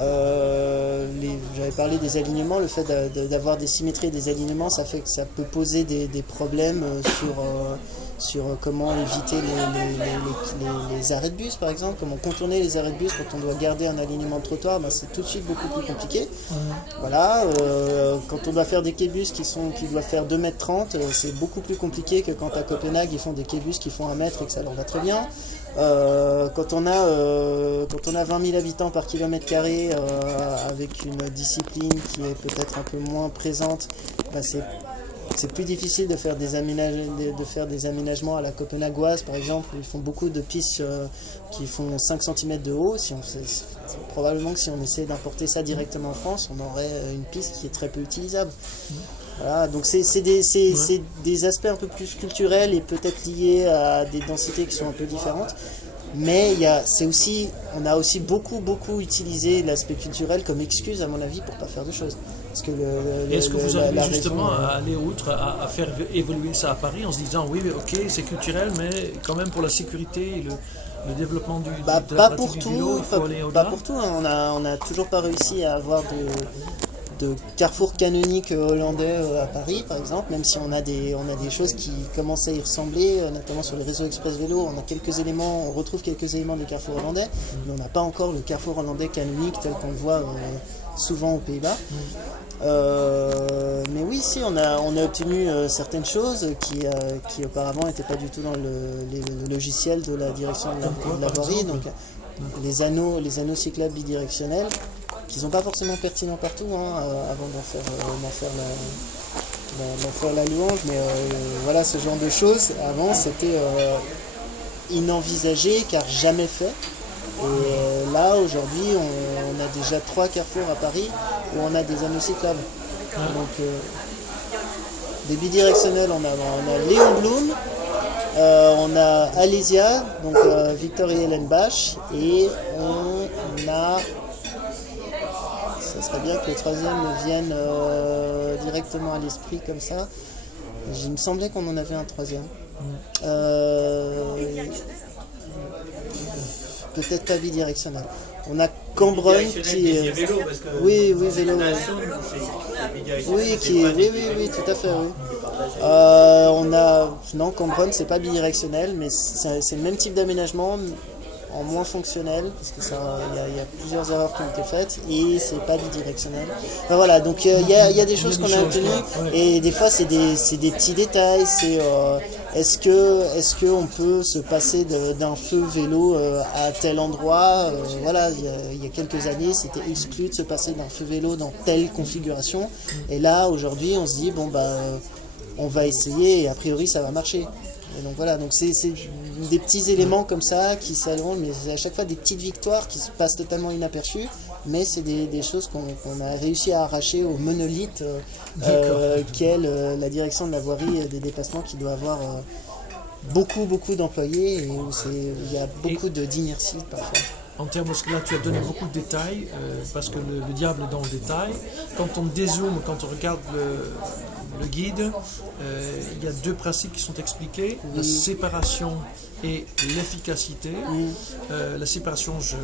J'avais parlé des alignements, le fait d'avoir des symétries et des alignements, ça fait que ça peut poser des problèmes sur comment éviter les arrêts de bus, par exemple, comment contourner les arrêts de bus quand on doit garder un alignement de trottoir, c'est tout de suite beaucoup plus compliqué. Voilà, quand on doit faire des quais de bus qui doivent faire 2,30 m, c'est beaucoup plus compliqué que quand à Copenhague ils font des quais de bus qui font 1 mètre et que ça leur va très bien. Quand on a 20 000 habitants par kilomètre carré, avec une discipline qui est peut-être un peu moins présente, c'est plus difficile de faire des aménagements à la copenhagoise, par exemple, où ils font beaucoup de pistes qui font 5 cm de haut. Probablement que si on essayait d'importer ça directement en France, on aurait une piste qui est très peu utilisable. Voilà, donc c'est des aspects un peu plus culturels et peut-être liés à des densités qui sont un peu différentes. Mais on a aussi beaucoup utilisé l'aspect culturel comme excuse, à mon avis, pour pas faire de choses. Parce que est-ce que vous arrivez justement à aller outre, à faire évoluer ça à Paris en se disant oui, ok, c'est culturel, mais quand même pour la sécurité et le développement de la pratique du vélo, il faut aller au-delà. Pas pour tout, hein. On a toujours pas réussi à avoir de carrefour canonique hollandais à Paris, par exemple, même si on a des choses qui commencent à y ressembler, notamment sur le réseau Express Vélo, on retrouve quelques éléments des carrefours hollandais, mais on n'a pas encore le carrefour hollandais canonique tel qu'on le voit souvent aux Pays-Bas. Mais oui, si, on a obtenu certaines choses qui auparavant n'étaient pas du tout dans le logiciel de la direction de la voirie. Donc les anneaux cyclables bidirectionnels, qui sont pas forcément pertinents partout, avant d'en faire la louange, mais voilà, ce genre de choses, avant c'était inenvisagé car jamais fait. Et là, aujourd'hui, on a déjà 3 carrefours à Paris où on a des anneaux cyclables. Donc, des bidirectionnels, on a Léon Blum, on a Alésia, donc Victor et Hélène Bach, et on a... Ça serait bien que le 3e vienne directement à l'esprit comme ça. Il me semblait qu'on en avait un 3e. Peut-être pas bidirectionnel. On a Cambronne qui est... vélo, parce que oui, vélo. Oui, tout à fait, oui. Non, Cambronne, c'est pas bidirectionnel, mais c'est le même type d'aménagement, en moins fonctionnel, parce que il y a plusieurs erreurs qui ont été faites, et c'est pas bidirectionnel. Enfin, voilà, donc il y a des choses qu'on a obtenues, et des fois c'est des petits détails. C'est est-ce que on peut se passer d'un feu vélo à tel endroit. Voilà, il y a quelques années, c'était exclu de se passer d'un feu vélo dans telle configuration, et là aujourd'hui on se dit on va essayer, et a priori ça va marcher. Et donc voilà, donc c'est des petits éléments comme ça qui s'allongent, mais c'est à chaque fois des petites victoires qui se passent totalement inaperçues, mais c'est des choses qu'on a réussi à arracher au monolithe qu'est la direction de la voirie des dépassements, qui doit avoir beaucoup d'employés, et où il y a beaucoup d'inertie parfois. En termes, parce que là tu as donné beaucoup de détails, parce que le diable est dans le détail. Quand on dézoome, quand on regarde le guide, il y a 2 principes qui sont expliqués, la séparation et l'efficacité. La séparation, je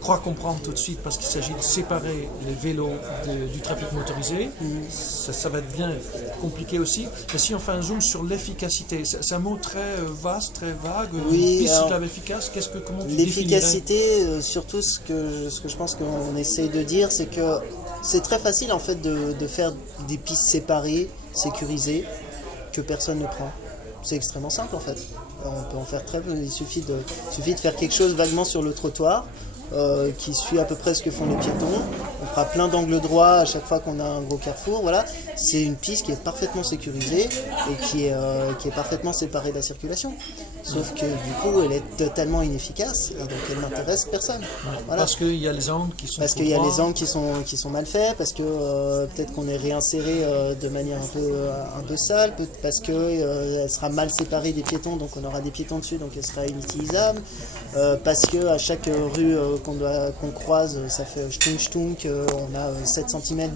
crois comprendre tout de suite, parce qu'il s'agit de séparer les vélos du trafic motorisé. Ça va être bien compliqué aussi. Mais si on fait un zoom sur l'efficacité, c'est un mot très vaste, très vague. Piste cyclable efficace, comment tu l'efficacité, surtout ce que je pense qu'on essaye de dire, c'est que c'est très facile en fait de faire des pistes séparées, sécurisées, que personne ne prend. C'est extrêmement simple en fait. On peut en faire très peu. Il suffit de faire quelque chose vaguement sur le trottoir, qui suit à peu près ce que font les piétons. On fera plein d'angles droits à chaque fois qu'on a un gros carrefour. Voilà, c'est une piste qui est parfaitement sécurisée et qui est parfaitement séparée de la circulation. Sauf que du coup, elle est totalement inefficace, et donc elle n'intéresse personne. Voilà. Parce qu'il y a les angles qui sont qui sont mal faits, parce que peut-être qu'on est réinséré de manière un peu sale, parce que elle sera mal séparée des piétons, donc on aura des piétons dessus, donc elle sera inutilisable, parce que à chaque rue qu'on croise, ça fait chtunk, on a 7 cm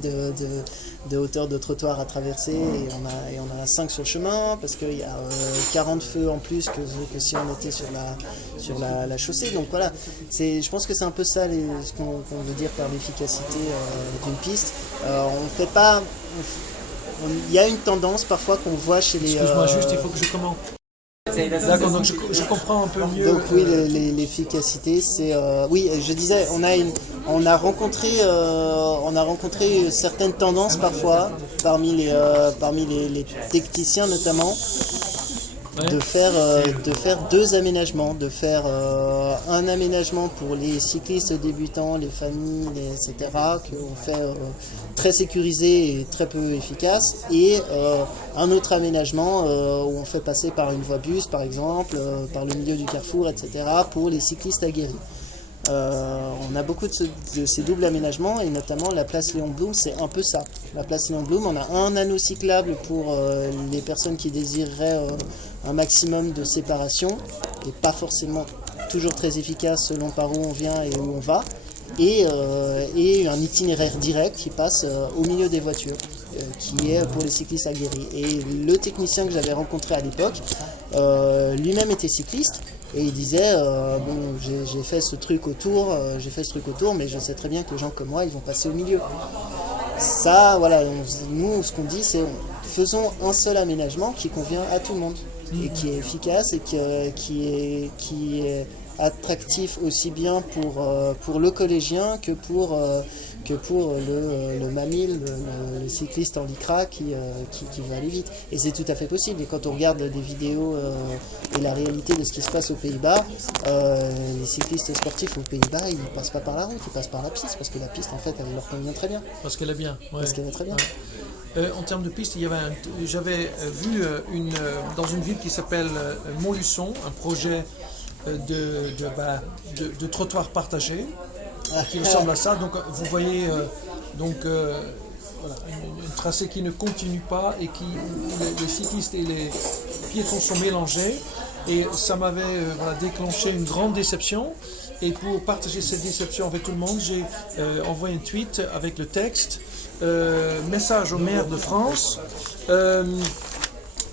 de hauteur de trottoir à traverser, et on a 5 sur le chemin, parce qu'il y a 40 feux en plus que si on était sur la chaussée. Donc voilà, je pense que c'est un peu ça ce qu'on veut dire par l'efficacité d'une piste. On fait pas... Il y a une tendance parfois qu'on voit chez les... Excuse-moi, juste, il faut que je commente. D'accord, donc je comprends un peu mieux. Donc oui, l'efficacité, c'est... oui, je disais, on a rencontré certaines tendances parfois, parmi les techniciens notamment, de faire 2 aménagements, de faire un aménagement pour les cyclistes débutants, les familles, etc., qu'on fait très sécurisé et très peu efficace, et un autre aménagement où on fait passer par une voie bus par exemple, par le milieu du carrefour, etc., pour les cyclistes aguerris. On a beaucoup de ces doubles aménagements, et notamment la place Léon Blum, c'est un peu ça. La place Léon Blum, on a un anneau cyclable pour les personnes qui désireraient un maximum de séparation, et pas forcément toujours très efficace selon par où on vient et où on va, et un itinéraire direct qui passe au milieu des voitures, qui est pour les cyclistes aguerris. Et le technicien que j'avais rencontré à l'époque, lui-même était cycliste, et il disait j'ai fait ce truc autour, mais je sais très bien que les gens comme moi, ils vont passer au milieu. Ça, voilà, nous, ce qu'on dit, c'est faisons un seul aménagement qui convient à tout le monde et qui est efficace et qui est attractif aussi bien pour le collégien que pour le mamille, le cycliste en lycra qui veut aller vite. Et c'est tout à fait possible. Et quand on regarde des vidéos et la réalité de ce qui se passe aux Pays-Bas, les cyclistes sportifs aux Pays-Bas, ils ne passent pas par la route, ils passent par la piste, parce que la piste, en fait, elle leur convient très bien. Parce qu'elle est bien. Ouais. Parce qu'elle est très bien. Ouais. En termes de piste, j'avais vu dans une ville qui s'appelle Montluçon, un projet de trottoir partagé qui ressemble à ça. Donc vous voyez voilà, une tracé qui ne continue pas et où les cyclistes et les piétons sont mélangés. Et ça m'avait déclenché une grande déception. Et pour partager cette déception avec tout le monde, j'ai envoyé un tweet avec le texte message au maire de France.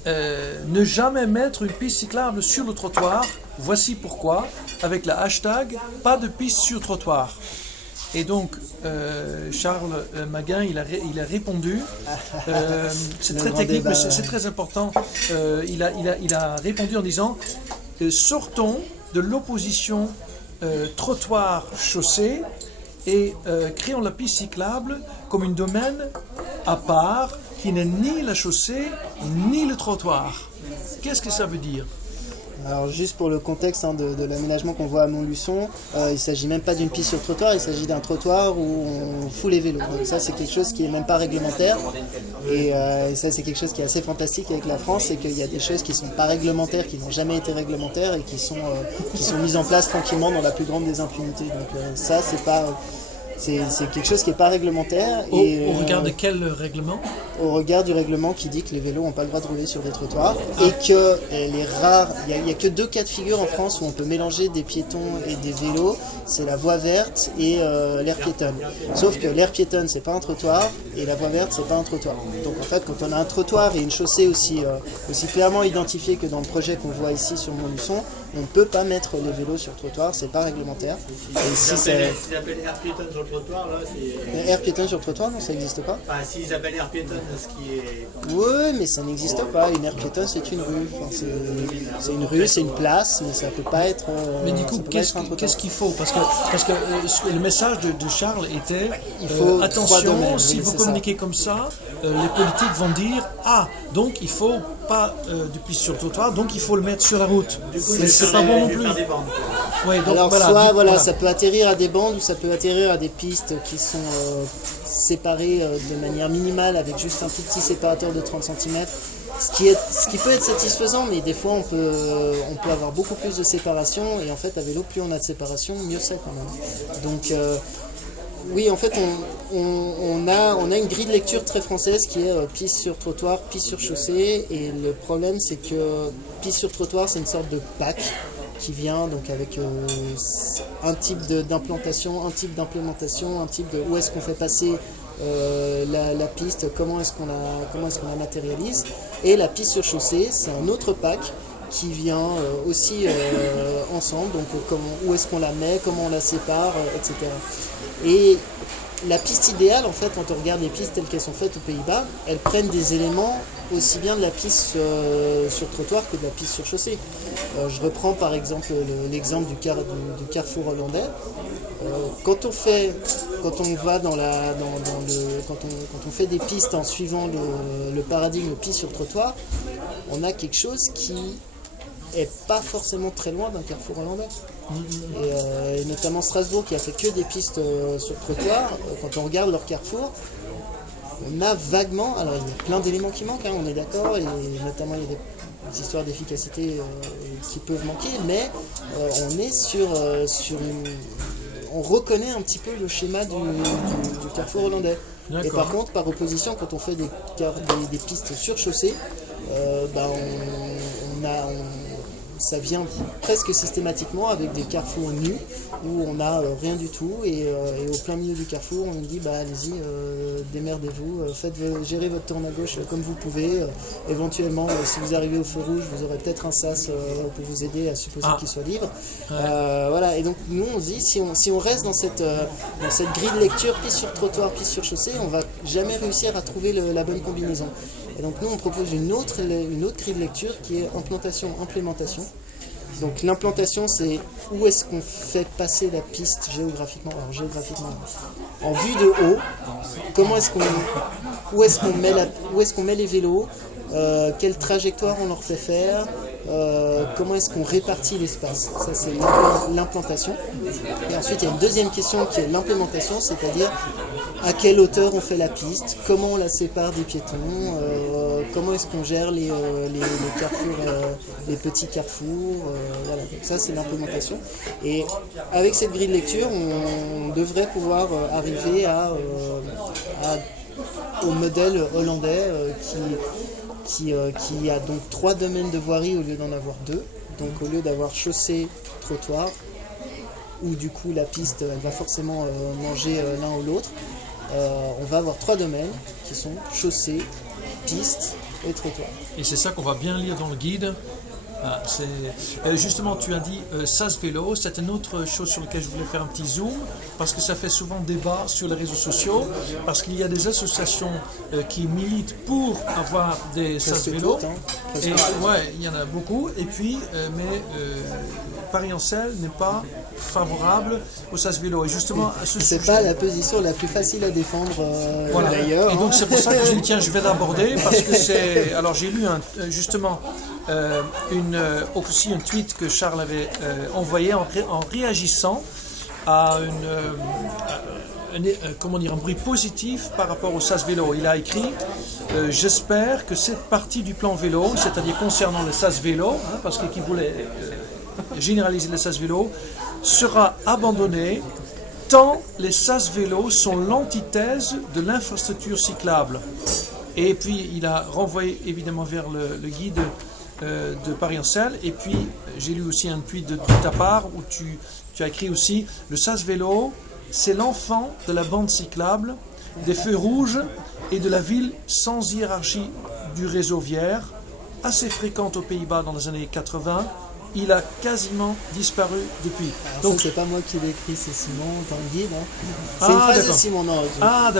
Ne jamais mettre une piste cyclable sur le trottoir, voici pourquoi, avec la hashtag pas de piste sur trottoir. Et donc Charles Maguin il a répondu, c'est très technique mais c'est très important, il a répondu en disant sortons de l'opposition trottoir-chaussée et créons la piste cyclable comme un domaine à part qui n'est ni la chaussée ni le trottoir. Qu'est-ce que ça veut dire ? Alors juste pour le contexte de l'aménagement qu'on voit à Montluçon, il ne s'agit même pas d'une piste sur trottoir, il s'agit d'un trottoir où on fout les vélos. Donc ça c'est quelque chose qui n'est même pas réglementaire et ça c'est quelque chose qui est assez fantastique avec la France, c'est qu'il y a des choses qui ne sont pas réglementaires, qui n'ont jamais été réglementaires et qui sont mises en place tranquillement dans la plus grande des impunités. Donc ça c'est quelque chose qui n'est pas réglementaire. Au regard de quel règlement ? Au regard du règlement qui dit que les vélos n'ont pas le droit de rouler sur des trottoirs et que il n'y a que 2 cas de figure en France où on peut mélanger des piétons et des vélos, c'est la voie verte et l'aire piétonne. Sauf que l'aire piétonne c'est pas un trottoir et la voie verte c'est pas un trottoir. Donc en fait quand on a un trottoir et une chaussée aussi clairement identifiée que dans le projet qu'on voit ici sur Montluçon, on ne peut pas mettre les vélos sur le trottoir, c'est pas réglementaire. Et si s'ils appellent air piétonne sur le trottoir, là, c'est... Air piétonne sur le trottoir, non, ça n'existe pas. Enfin, s'ils appellent air piétonne, ce qui est... Oui, mais ça n'existe pas. Une aire piétonne, c'est une rue. Enfin, c'est une rue, c'est une place, mais ça ne peut pas être... mais du coup, qu'est-ce qu'il faut ? Parce que le message de Charles était attention, si vous communiquez comme ça, les politiques vont dire donc il ne faut pas de piste sur le trottoir, donc il faut le mettre sur la route. Du coup, c'est pas bon non plus. Ouais, donc alors soit ça peut atterrir à des bandes ou ça peut atterrir à des pistes qui sont séparées de manière minimale avec juste un tout petit séparateur de 30 cm. Ce qui peut être satisfaisant, mais des fois on peut avoir beaucoup plus de séparation et en fait à vélo plus on a de séparation mieux c'est quand même. Donc oui, en fait, on a une grille de lecture très française qui est piste sur trottoir, piste sur chaussée. Et le problème, c'est que piste sur trottoir, c'est une sorte de pack qui vient donc avec un type d'implantation, un type d'implémentation, un type de où est-ce qu'on fait passer la piste, comment est-ce qu'on la matérialise. Et la piste sur chaussée, c'est un autre pack qui vient aussi ensemble, donc où est-ce qu'on la met, comment on la sépare, etc. Et la piste idéale, en fait, quand on regarde les pistes telles qu'elles sont faites aux Pays-Bas, elles prennent des éléments aussi bien de la piste sur trottoir que de la piste sur chaussée. Je reprends par exemple l'exemple du carrefour hollandais. Quand on fait des pistes en suivant le paradigme piste sur trottoir, on a quelque chose qui est pas forcément très loin d'un carrefour hollandais. Et notamment Strasbourg qui a fait que des pistes sur trottoir, quand on regarde leur carrefour, on a vaguement, alors il y a plein d'éléments qui manquent, on est d'accord, et notamment il y a des histoires d'efficacité qui peuvent manquer, mais on est sur on reconnaît un petit peu le schéma du carrefour hollandais. D'accord. Et par contre, par opposition, quand on fait des pistes sur chaussée, ça vient presque systématiquement avec des carrefours nus où on n'a rien du tout et au plein milieu du carrefour on dit allez-y, démerdez-vous, gérez votre tourne à gauche comme vous pouvez, éventuellement si vous arrivez au feu rouge vous aurez peut-être un sas pour vous aider à supposer qu'il soit libre. Voilà, et donc nous on se dit si on reste dans cette grille de lecture piste sur trottoir, piste sur chaussée, on va jamais réussir à trouver la bonne combinaison. Et donc nous on propose une autre grille de lecture qui est implémentation. Donc l'implantation c'est où est-ce qu'on fait passer la piste géographiquement. Alors géographiquement, en vue de haut, où est-ce qu'on met les vélos, quelle trajectoire on leur fait faire, comment est-ce qu'on répartit l'espace. Ça c'est l'implantation. Et ensuite il y a une deuxième question qui est l'implémentation, c'est-à-dire à quelle hauteur on fait la piste, comment on la sépare des piétons, comment est-ce qu'on gère les carrefours, les petits carrefours, voilà. Donc ça c'est l'implémentation. Et avec cette grille de lecture, on devrait pouvoir arriver au modèle hollandais qui a donc 3 domaines de voirie au lieu d'en avoir 2. Donc au lieu d'avoir chaussée, trottoir, où du coup la piste elle va forcément manger l'un ou l'autre, on va avoir 3 domaines qui sont chaussée, piste et trottoir. Et c'est ça qu'on va bien lire dans le guide. Justement, tu as dit SAS Vélo, c'est une autre chose sur laquelle je voulais faire un petit zoom, parce que ça fait souvent débat sur les réseaux sociaux, parce qu'il y a des associations qui militent pour avoir des SAS Vélo, et il y en a beaucoup, et puis, Paris-Ancel n'est pas favorable au SAS Vélo. Et justement, à ce c'est sujet, pas la position la plus facile à défendre d'ailleurs. Et donc c'est pour ça que j'ai dit tiens, je vais l'aborder, parce que c'est. Alors j'ai lu justement aussi un tweet que Charles avait envoyé en réagissant à un bruit positif par rapport au SAS Vélo. Il a écrit j'espère que cette partie du plan vélo, c'est-à-dire concernant le SAS Vélo, parce qu'il voulait généraliser le SAS Vélo, sera abandonnée tant les SAS Vélos sont l'antithèse de l'infrastructure cyclable. Et puis il a renvoyé évidemment vers le guide de Paris-Ancel. Et puis j'ai lu aussi un tweet de ta part où tu as écrit aussi le SAS Vélo, c'est l'enfant de la bande cyclable, des feux rouges et de la ville sans hiérarchie du réseau viaire, assez fréquente aux Pays-Bas dans les années 80. Il a quasiment disparu depuis. Donc c'est pas moi qui l'ai écrit, c'est Simon dans le guide. C'est une phrase de Simon. Non,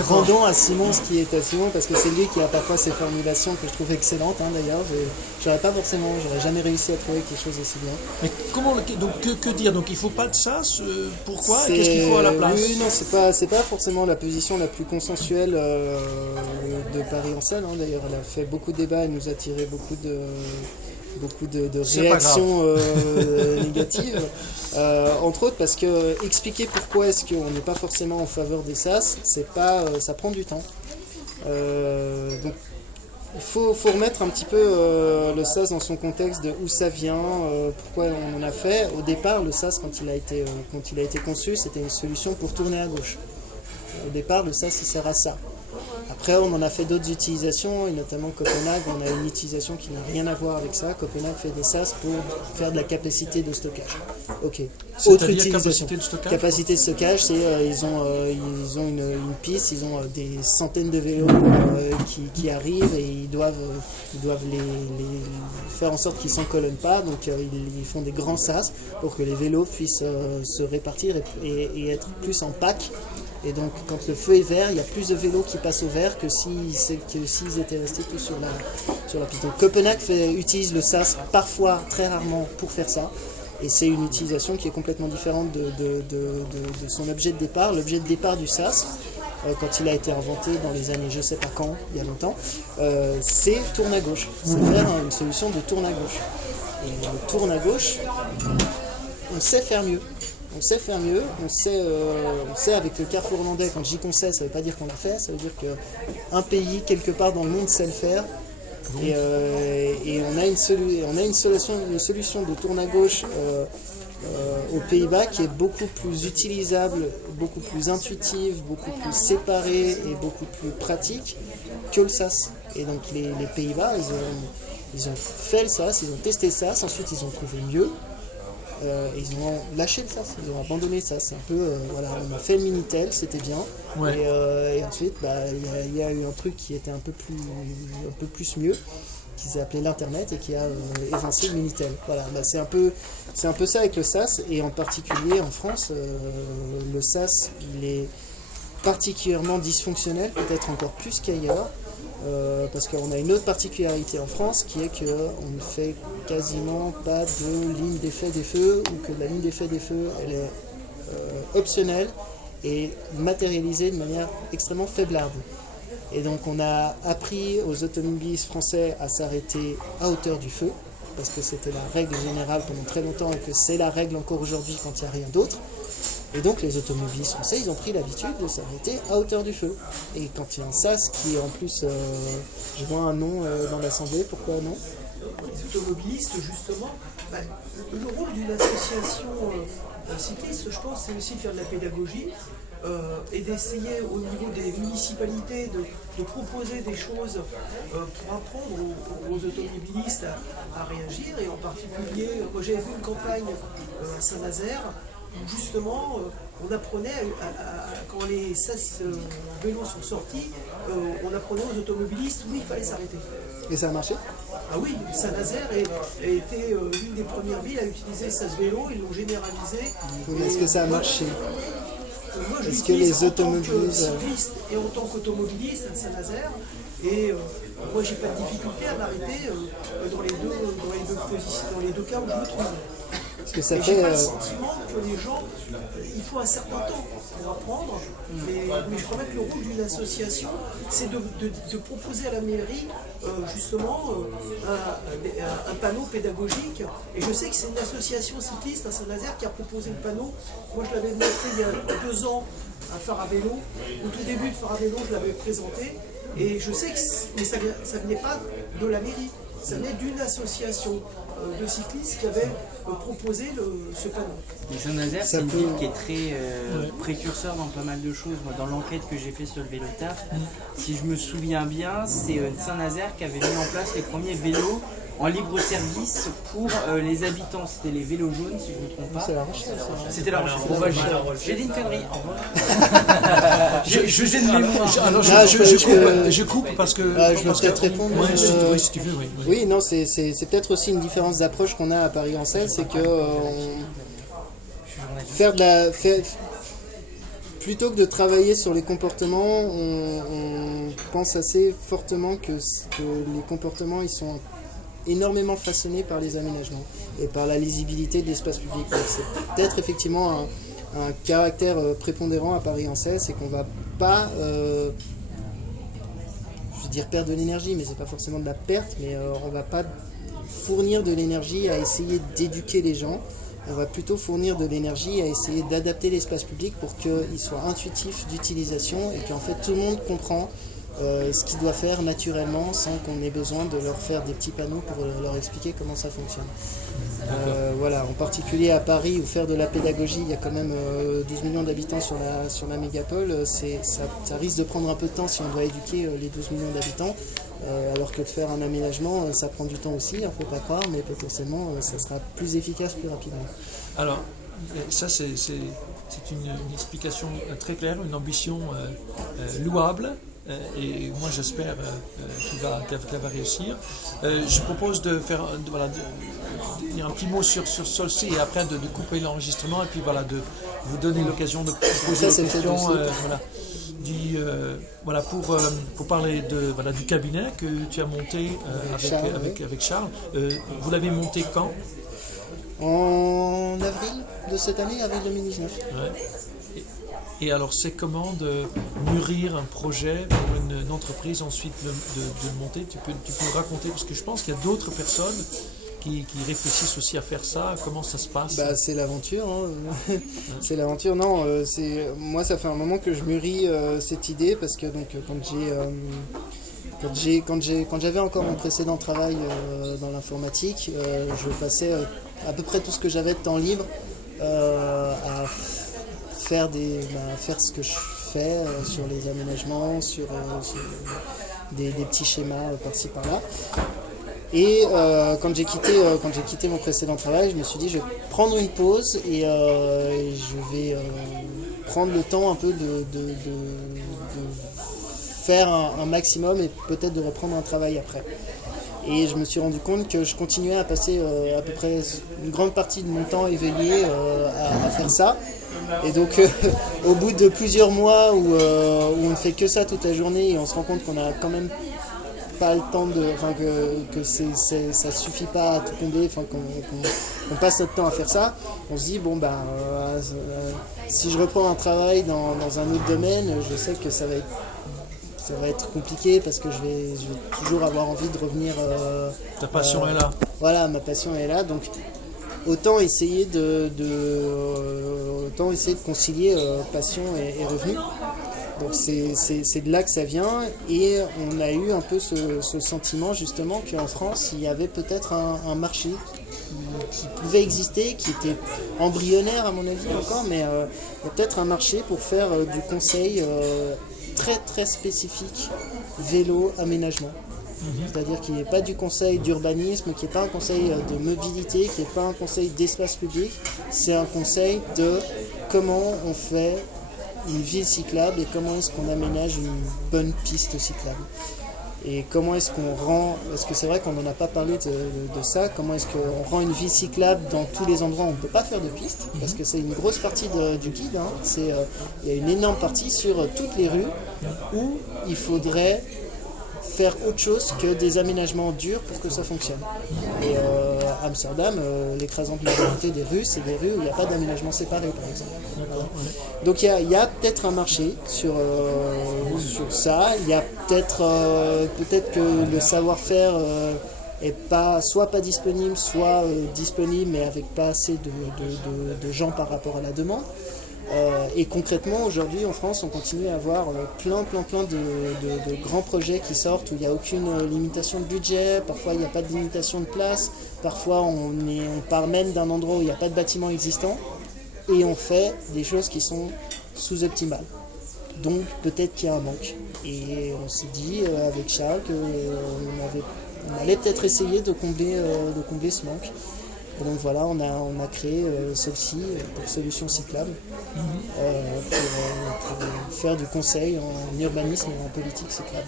rendons à Simon ce qui est à Simon, parce que c'est lui qui a parfois ces formulations que je trouve excellentes. D'ailleurs, j'aurais jamais réussi à trouver quelque chose d'aussi bien. Mais comment que dire? Donc il faut pas de SAS. Pourquoi? Qu'est-ce qu'il faut à la place? Oui, non, c'est pas forcément la position la plus consensuelle de Paris-Ancel. D'ailleurs, elle a fait beaucoup de débats, elle nous a tiré beaucoup de réactions négatives, entre autres parce que expliquer pourquoi est-ce qu'on n'est pas forcément en faveur des SAS, ça prend du temps. Donc il faut remettre un petit peu le SAS dans son contexte de où ça vient, pourquoi on en a fait. Au départ, le SAS, quand il a été conçu, c'était une solution pour tourner à gauche. Au départ, le SAS, il sert à ça. Après, on en a fait d'autres utilisations, et notamment Copenhague, on a une utilisation qui n'a rien à voir avec ça. Copenhague fait des SAS pour faire de la capacité de stockage. Ok. Autre utilisation. Capacité de stockage, c'est ils ont une piste, ils ont des centaines de vélos qui arrivent et ils doivent les faire en sorte qu'ils ne s'encolonnent pas. Donc ils font des grands SAS pour que les vélos puissent se répartir et être plus en pack. Et donc, quand le feu est vert, il y a plus de vélos qui passent au vert que s'ils étaient restés tous sur la piste. Donc, Copenhague utilise le SAS parfois, très rarement, pour faire ça. Et c'est une utilisation qui est complètement différente de son objet de départ. L'objet de départ du SAS, quand il a été inventé dans les années je sais pas quand, il y a longtemps, c'est tourne à gauche. C'est faire une solution de tourne à gauche. Et le tourne à gauche, on sait faire mieux. On sait avec le carrefour hollandais, quand je dis qu'on sait, ça ne veut pas dire qu'on l'a fait, ça veut dire qu'un pays, quelque part dans le monde, sait le faire. Et on a une solution de tourne à gauche aux Pays-Bas qui est beaucoup plus utilisable, beaucoup plus intuitive, beaucoup plus séparée et beaucoup plus pratique que le SAS. Et donc les Pays-Bas, Ils ont fait le SAS, ils ont testé le SAS, ensuite ils ont trouvé mieux. Ils ont lâché le SAS, ils ont abandonné le SAS. C'est un peu, voilà, on a fait le Minitel, c'était bien. Ouais. Et ensuite, il y a eu un truc qui était un peu plus mieux, qui s'est appelé l'Internet et qui a évincé le Minitel. Voilà, c'est un peu ça avec le SAS, et en particulier en France, le SAS, il est particulièrement dysfonctionnel, peut-être encore plus qu'ailleurs. Parce qu'on a une autre particularité en France qui est qu'on ne fait quasiment pas de ligne d'effet des feux, ou que la ligne d'effet des feux elle est optionnelle et matérialisée de manière extrêmement faiblarde. Et donc on a appris aux automobilistes français à s'arrêter à hauteur du feu, parce que c'était la règle générale pendant très longtemps et que c'est la règle encore aujourd'hui quand il n'y a rien d'autre. Et donc les automobilistes français, ils ont pris l'habitude de s'arrêter à hauteur du feu. Et quand il y a un SAS qui est en plus, je vois un nom dans l'Assemblée, pourquoi non? Les automobilistes, justement, le rôle d'une association cycliste, je pense, c'est aussi de faire de la pédagogie et d'essayer au niveau des municipalités de proposer des choses pour apprendre aux automobilistes à réagir. Et en particulier, moi j'avais vu une campagne à Saint-Nazaire, où justement on apprenait, quand les SAS vélos sont sortis, on apprenait aux automobilistes où il fallait s'arrêter. Et ça a marché? Ah oui, Saint-Nazaire a été l'une des premières villes à utiliser SAS vélo, ils l'ont généralisé. Mais est-ce que ça a marché? Moi, je Est-ce que l'utilise les en tant que automobilistes... cycliste et en tant qu'automobiliste à Saint-Nazaire, et moi j'ai pas de difficulté à m'arrêter dans les deux cas où je me trouve. Parce que ça Et fait... j'ai pas le sentiment que les gens, il faut un certain temps pour apprendre, mais je crois même que le rôle d'une association, c'est de proposer à la mairie justement un panneau pédagogique. Et je sais que c'est une association cycliste à Saint-Nazaire qui a proposé le panneau. Moi je l'avais montré il y a 2 ans à Phare à vélo. Au tout début de Phare à vélo, je l'avais présenté. Et je sais que mais ça venait pas de la mairie, ça venait d'une association de cyclistes qui avait proposé ce panneau. Et Saint-Nazaire, c'est une ville qui est très précurseur dans pas mal de choses. Moi, dans l'enquête que j'ai fait sur le vélo taf, si je me souviens bien, c'est Saint-Nazaire qui avait mis en place les premiers vélos en libre service pour les habitants. C'était les vélos jaunes, si je ne me trompe pas. C'est la Rochelle, ça. C'était la Rochelle. Bon, bah, j'ai dit une connerie. Au revoir. J'ai de mémoire. Alors je coupe parce que... je peux peut-être répondre. Oui, si tu veux, oui. Oui, non, c'est peut-être aussi une différence d'approche qu'on a à Paris-Ancel, c'est que plutôt que de travailler sur les comportements, on pense assez fortement que les comportements ils sont énormément façonnés par les aménagements et par la lisibilité de l'espace public. Donc c'est peut-être effectivement un caractère prépondérant à Paris-Ancel, c'est qu'on va pas je veux dire perdre de l'énergie, mais c'est pas forcément de la perte, mais on va pas fournir de l'énergie à essayer d'éduquer les gens. On va plutôt fournir de l'énergie à essayer d'adapter l'espace public pour qu'il soit intuitif d'utilisation et qu'en fait tout le monde comprend ce qu'il doit faire naturellement sans qu'on ait besoin de leur faire des petits panneaux pour leur expliquer comment ça fonctionne. Voilà, en particulier à Paris où faire de la pédagogie, il y a quand même 12 millions d'habitants sur la mégapole, ça risque de prendre un peu de temps si on doit éduquer les 12 millions d'habitants, alors que de faire un aménagement, ça prend du temps aussi, il ne faut pas croire, mais potentiellement ça sera plus efficace plus rapidement. Alors, ça c'est une explication très claire, une ambition louable. Et moi j'espère qu'elle va réussir. Je propose de faire dire un petit mot sur Solcy et après de couper l'enregistrement et puis voilà, de vous donner l'occasion de poser des questions. Pour parler du cabinet que tu as monté avec Charles. Vous l'avez monté quand? En avril de cette année, avril 2019. Ouais. Et alors, c'est comment de mûrir un projet pour une entreprise, ensuite de le monter? Tu peux raconter, parce que je pense qu'il y a d'autres personnes qui réfléchissent aussi à faire ça. Comment ça se passe? C'est l'aventure. Hein. C'est l'aventure. Non, moi, ça fait un moment que je mûris cette idée, parce que donc, quand j'avais encore mon précédent travail dans l'informatique, je passais à peu près tout ce que j'avais de temps libre à faire ce que je fais sur les aménagements, sur des petits schémas par-ci par-là. Et quand j'ai quitté mon précédent travail, je me suis dit je vais prendre une pause et je vais prendre le temps un peu de faire un maximum et peut-être de reprendre un travail après. Et je me suis rendu compte que je continuais à passer à peu près une grande partie de mon temps éveillé à faire ça. Et donc au bout de plusieurs mois où on ne fait que ça toute la journée et on se rend compte qu'on a quand même pas le temps que ça suffit pas à tout combler, qu'on passe notre temps à faire ça, on se dit si je reprends un travail dans un autre domaine, je sais que ça va être compliqué parce que je vais toujours avoir envie de revenir. Ta passion est là. Voilà, ma passion est là, donc autant essayer de concilier passion et revenu. Donc c'est de là que ça vient, et on a eu un peu ce sentiment justement qu'en France il y avait peut-être un marché qui pouvait exister, qui était embryonnaire à mon avis encore, mais il y a peut-être un marché pour faire du conseil très très spécifique vélo aménagement. C'est-à-dire qu'il n'y ait pas du conseil d'urbanisme, qu'il n'y ait pas un conseil de mobilité, qu'il n'y ait pas un conseil d'espace public, c'est un conseil de comment on fait une ville cyclable et comment est-ce qu'on aménage une bonne piste cyclable. Et comment est-ce qu'on rend, parce que c'est vrai qu'on n'en a pas parlé de ça, comment est-ce qu'on rend une ville cyclable dans tous les endroits où on ne peut pas faire de piste, parce que c'est une grosse partie du guide, il y a une énorme partie sur toutes les rues où il faudrait faire autre chose que des aménagements durs pour que ça fonctionne. Et à Amsterdam, l'écrasante majorité des rues, c'est des rues où il n'y a pas d'aménagement séparé, par exemple. Voilà. Donc il y a peut-être un marché sur ça. Il y a peut-être que le savoir-faire est soit pas disponible, soit disponible, mais avec pas assez de gens par rapport à la demande. Et concrètement, aujourd'hui en France, on continue à avoir plein de grands projets qui sortent où il n'y a aucune limitation de budget, parfois il n'y a pas de limitation de place, parfois on part même d'un endroit où il n'y a pas de bâtiment existant et on fait des choses qui sont sous-optimales. Donc peut-être qu'il y a un manque. Et on s'est dit avec Charles qu'on allait peut-être essayer de combler ce manque. Et donc voilà, on a créé celle-ci pour Solutions Cyclables, pour faire du conseil en urbanisme et en politique cyclable.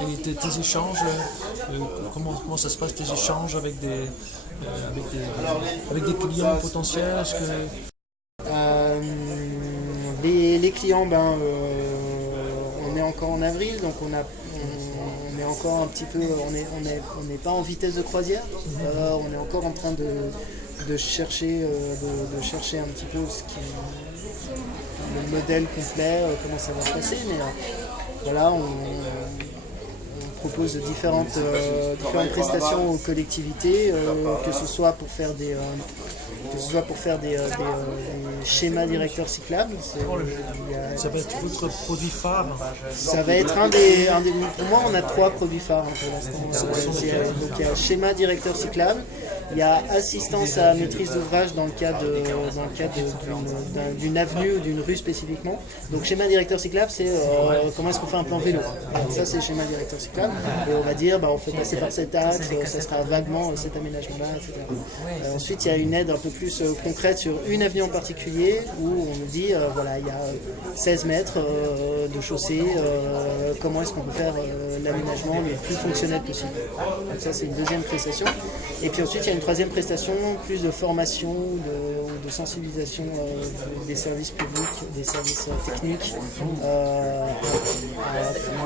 Et tes échanges, comment ça se passe, tes échanges avec des clients potentiels? Est-ce que... Les clients, on est encore en avril, donc on est encore un petit peu, on n'est pas en vitesse de croisière, on est encore en train de chercher un petit peu le modèle complet, comment ça va se passer, mais voilà, on propose différentes prestations aux collectivités, que ce soit pour faire des schémas directeurs cyclables. Ça va être votre produit phare? Ça va être pour moi, on a 3 produits phares pour l'instant. Donc il y a schéma directeur cyclable, il y a assistance à maîtrise d'ouvrage dans le cadre d'une avenue ou d'une rue spécifiquement. Donc schéma directeur cyclable, c'est comment est-ce qu'on fait un plan vélo. Alors, ça c'est schéma directeur cyclable. Et on va dire on fait passer par cet axe, ça sera vaguement cet aménagement-là, etc. Ensuite il y a une aide un peu plus concrète sur une avenue en particulier où on nous dit il y a 16 mètres de chaussée, comment est-ce qu'on peut faire l'aménagement le plus fonctionnel possible. Donc ça c'est une deuxième prestation. Et puis ensuite il y a une troisième prestation, plus de formation ou de sensibilisation des services publics, des services techniques,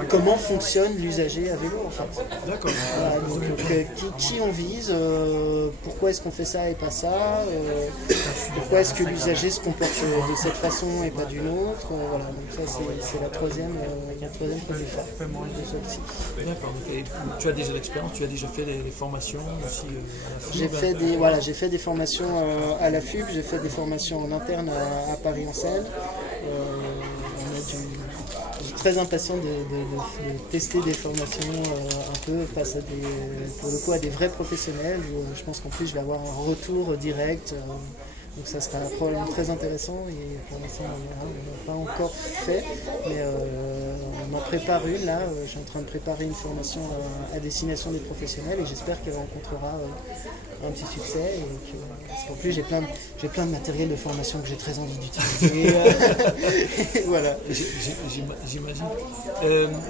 comment fonctionne l'usager à vélo en fait. D'accord. Voilà, donc qui on vise, pourquoi est-ce qu'on fait ça et pas ça, pourquoi est-ce que l'usager se comporte de cette façon et pas d'une autre, voilà, donc ça c'est la troisième produit phare de celle-ci. D'accord, et tu as déjà l'expérience, tu as déjà fait des formations aussi à la FUB. J'ai fait des formations à la FUB, j'ai fait des formations en interne à Paris en Seine. Je suis très impatient de tester des formations un peu face à des vrais professionnels. Je pense qu'en plus je vais avoir un retour direct Donc ça sera probablement très intéressant et pour l'instant on n'a pas encore fait, mais on en prépare une là, je suis en train de préparer une formation à destination des professionnels et j'espère qu'elle rencontrera un petit succès parce qu'en plus j'ai plein de matériel de formation que j'ai très envie d'utiliser. Et voilà. J'imagine.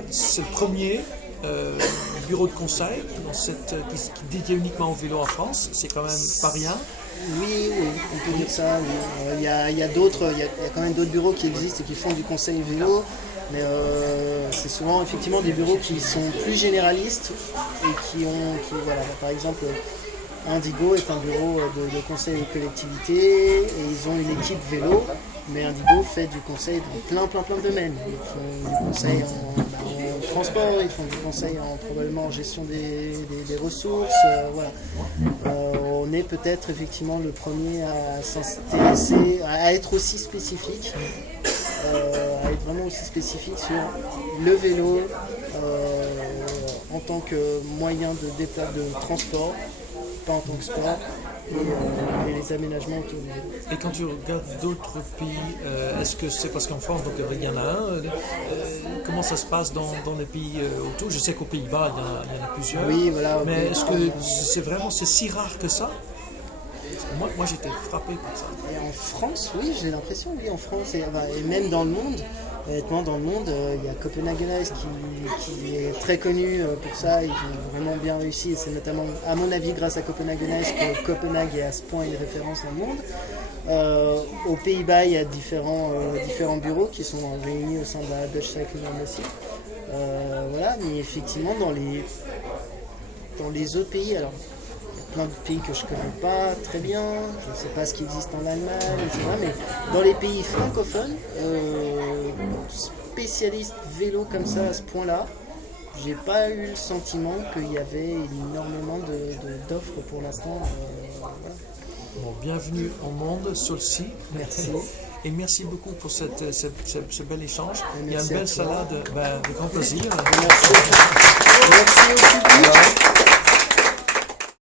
C'est le premier bureau de conseil qui dédié uniquement au vélo en France, c'est quand même pas rien. Oui, on peut dire ça. Oui. Il y a d'autres, il y a quand même d'autres bureaux qui existent et qui font du conseil vélo, mais c'est souvent effectivement des bureaux qui sont plus généralistes et voilà, par exemple. Indigo est un bureau de conseil aux collectivités et ils ont une équipe vélo, mais Indigo fait du conseil dans plein de domaines. Ils font du conseil en transport, ils font du conseil probablement en gestion des ressources. Voilà. On est peut-être effectivement le premier à s'intéresser, à être aussi spécifique, à être vraiment aussi spécifique sur le vélo en tant que moyen de transport. Pas en tant que sport, et les aménagements autour du vélo. Et quand tu regardes d'autres pays, est-ce que c'est parce qu'en France, donc, il y en a un, comment ça se passe dans les pays autour? Je sais qu'aux Pays-Bas, il y en a plusieurs, oui, voilà, mais est-ce que c'est si rare que ça? Moi j'étais frappé par ça. Et en France, oui, j'ai l'impression, oui, en France, et même dans le monde. Honnêtement, dans le monde, il y a Copenhagen Ice qui est très connu pour ça. Ils ont vraiment bien réussi. Et c'est notamment, à mon avis, grâce à Copenhagen Ice que Copenhague est à ce point une référence dans le monde. Aux Pays-Bas, il y a différents bureaux qui sont réunis au sein de la Dutch Cycling Embassy. Voilà, mais effectivement, dans les autres pays, alors plein de pays que je ne connais pas très bien, je ne sais pas ce qui existe en Allemagne, etc. Mais dans les pays francophones, spécialistes vélo comme ça à ce point-là, j'ai pas eu le sentiment qu'il y avait énormément d'offres pour l'instant. Voilà. Bon, bienvenue au monde, Solcy. Merci. Et merci beaucoup pour ce bel échange. Il y a une Merci belle salade, de grand plaisir. Merci. Merci au public.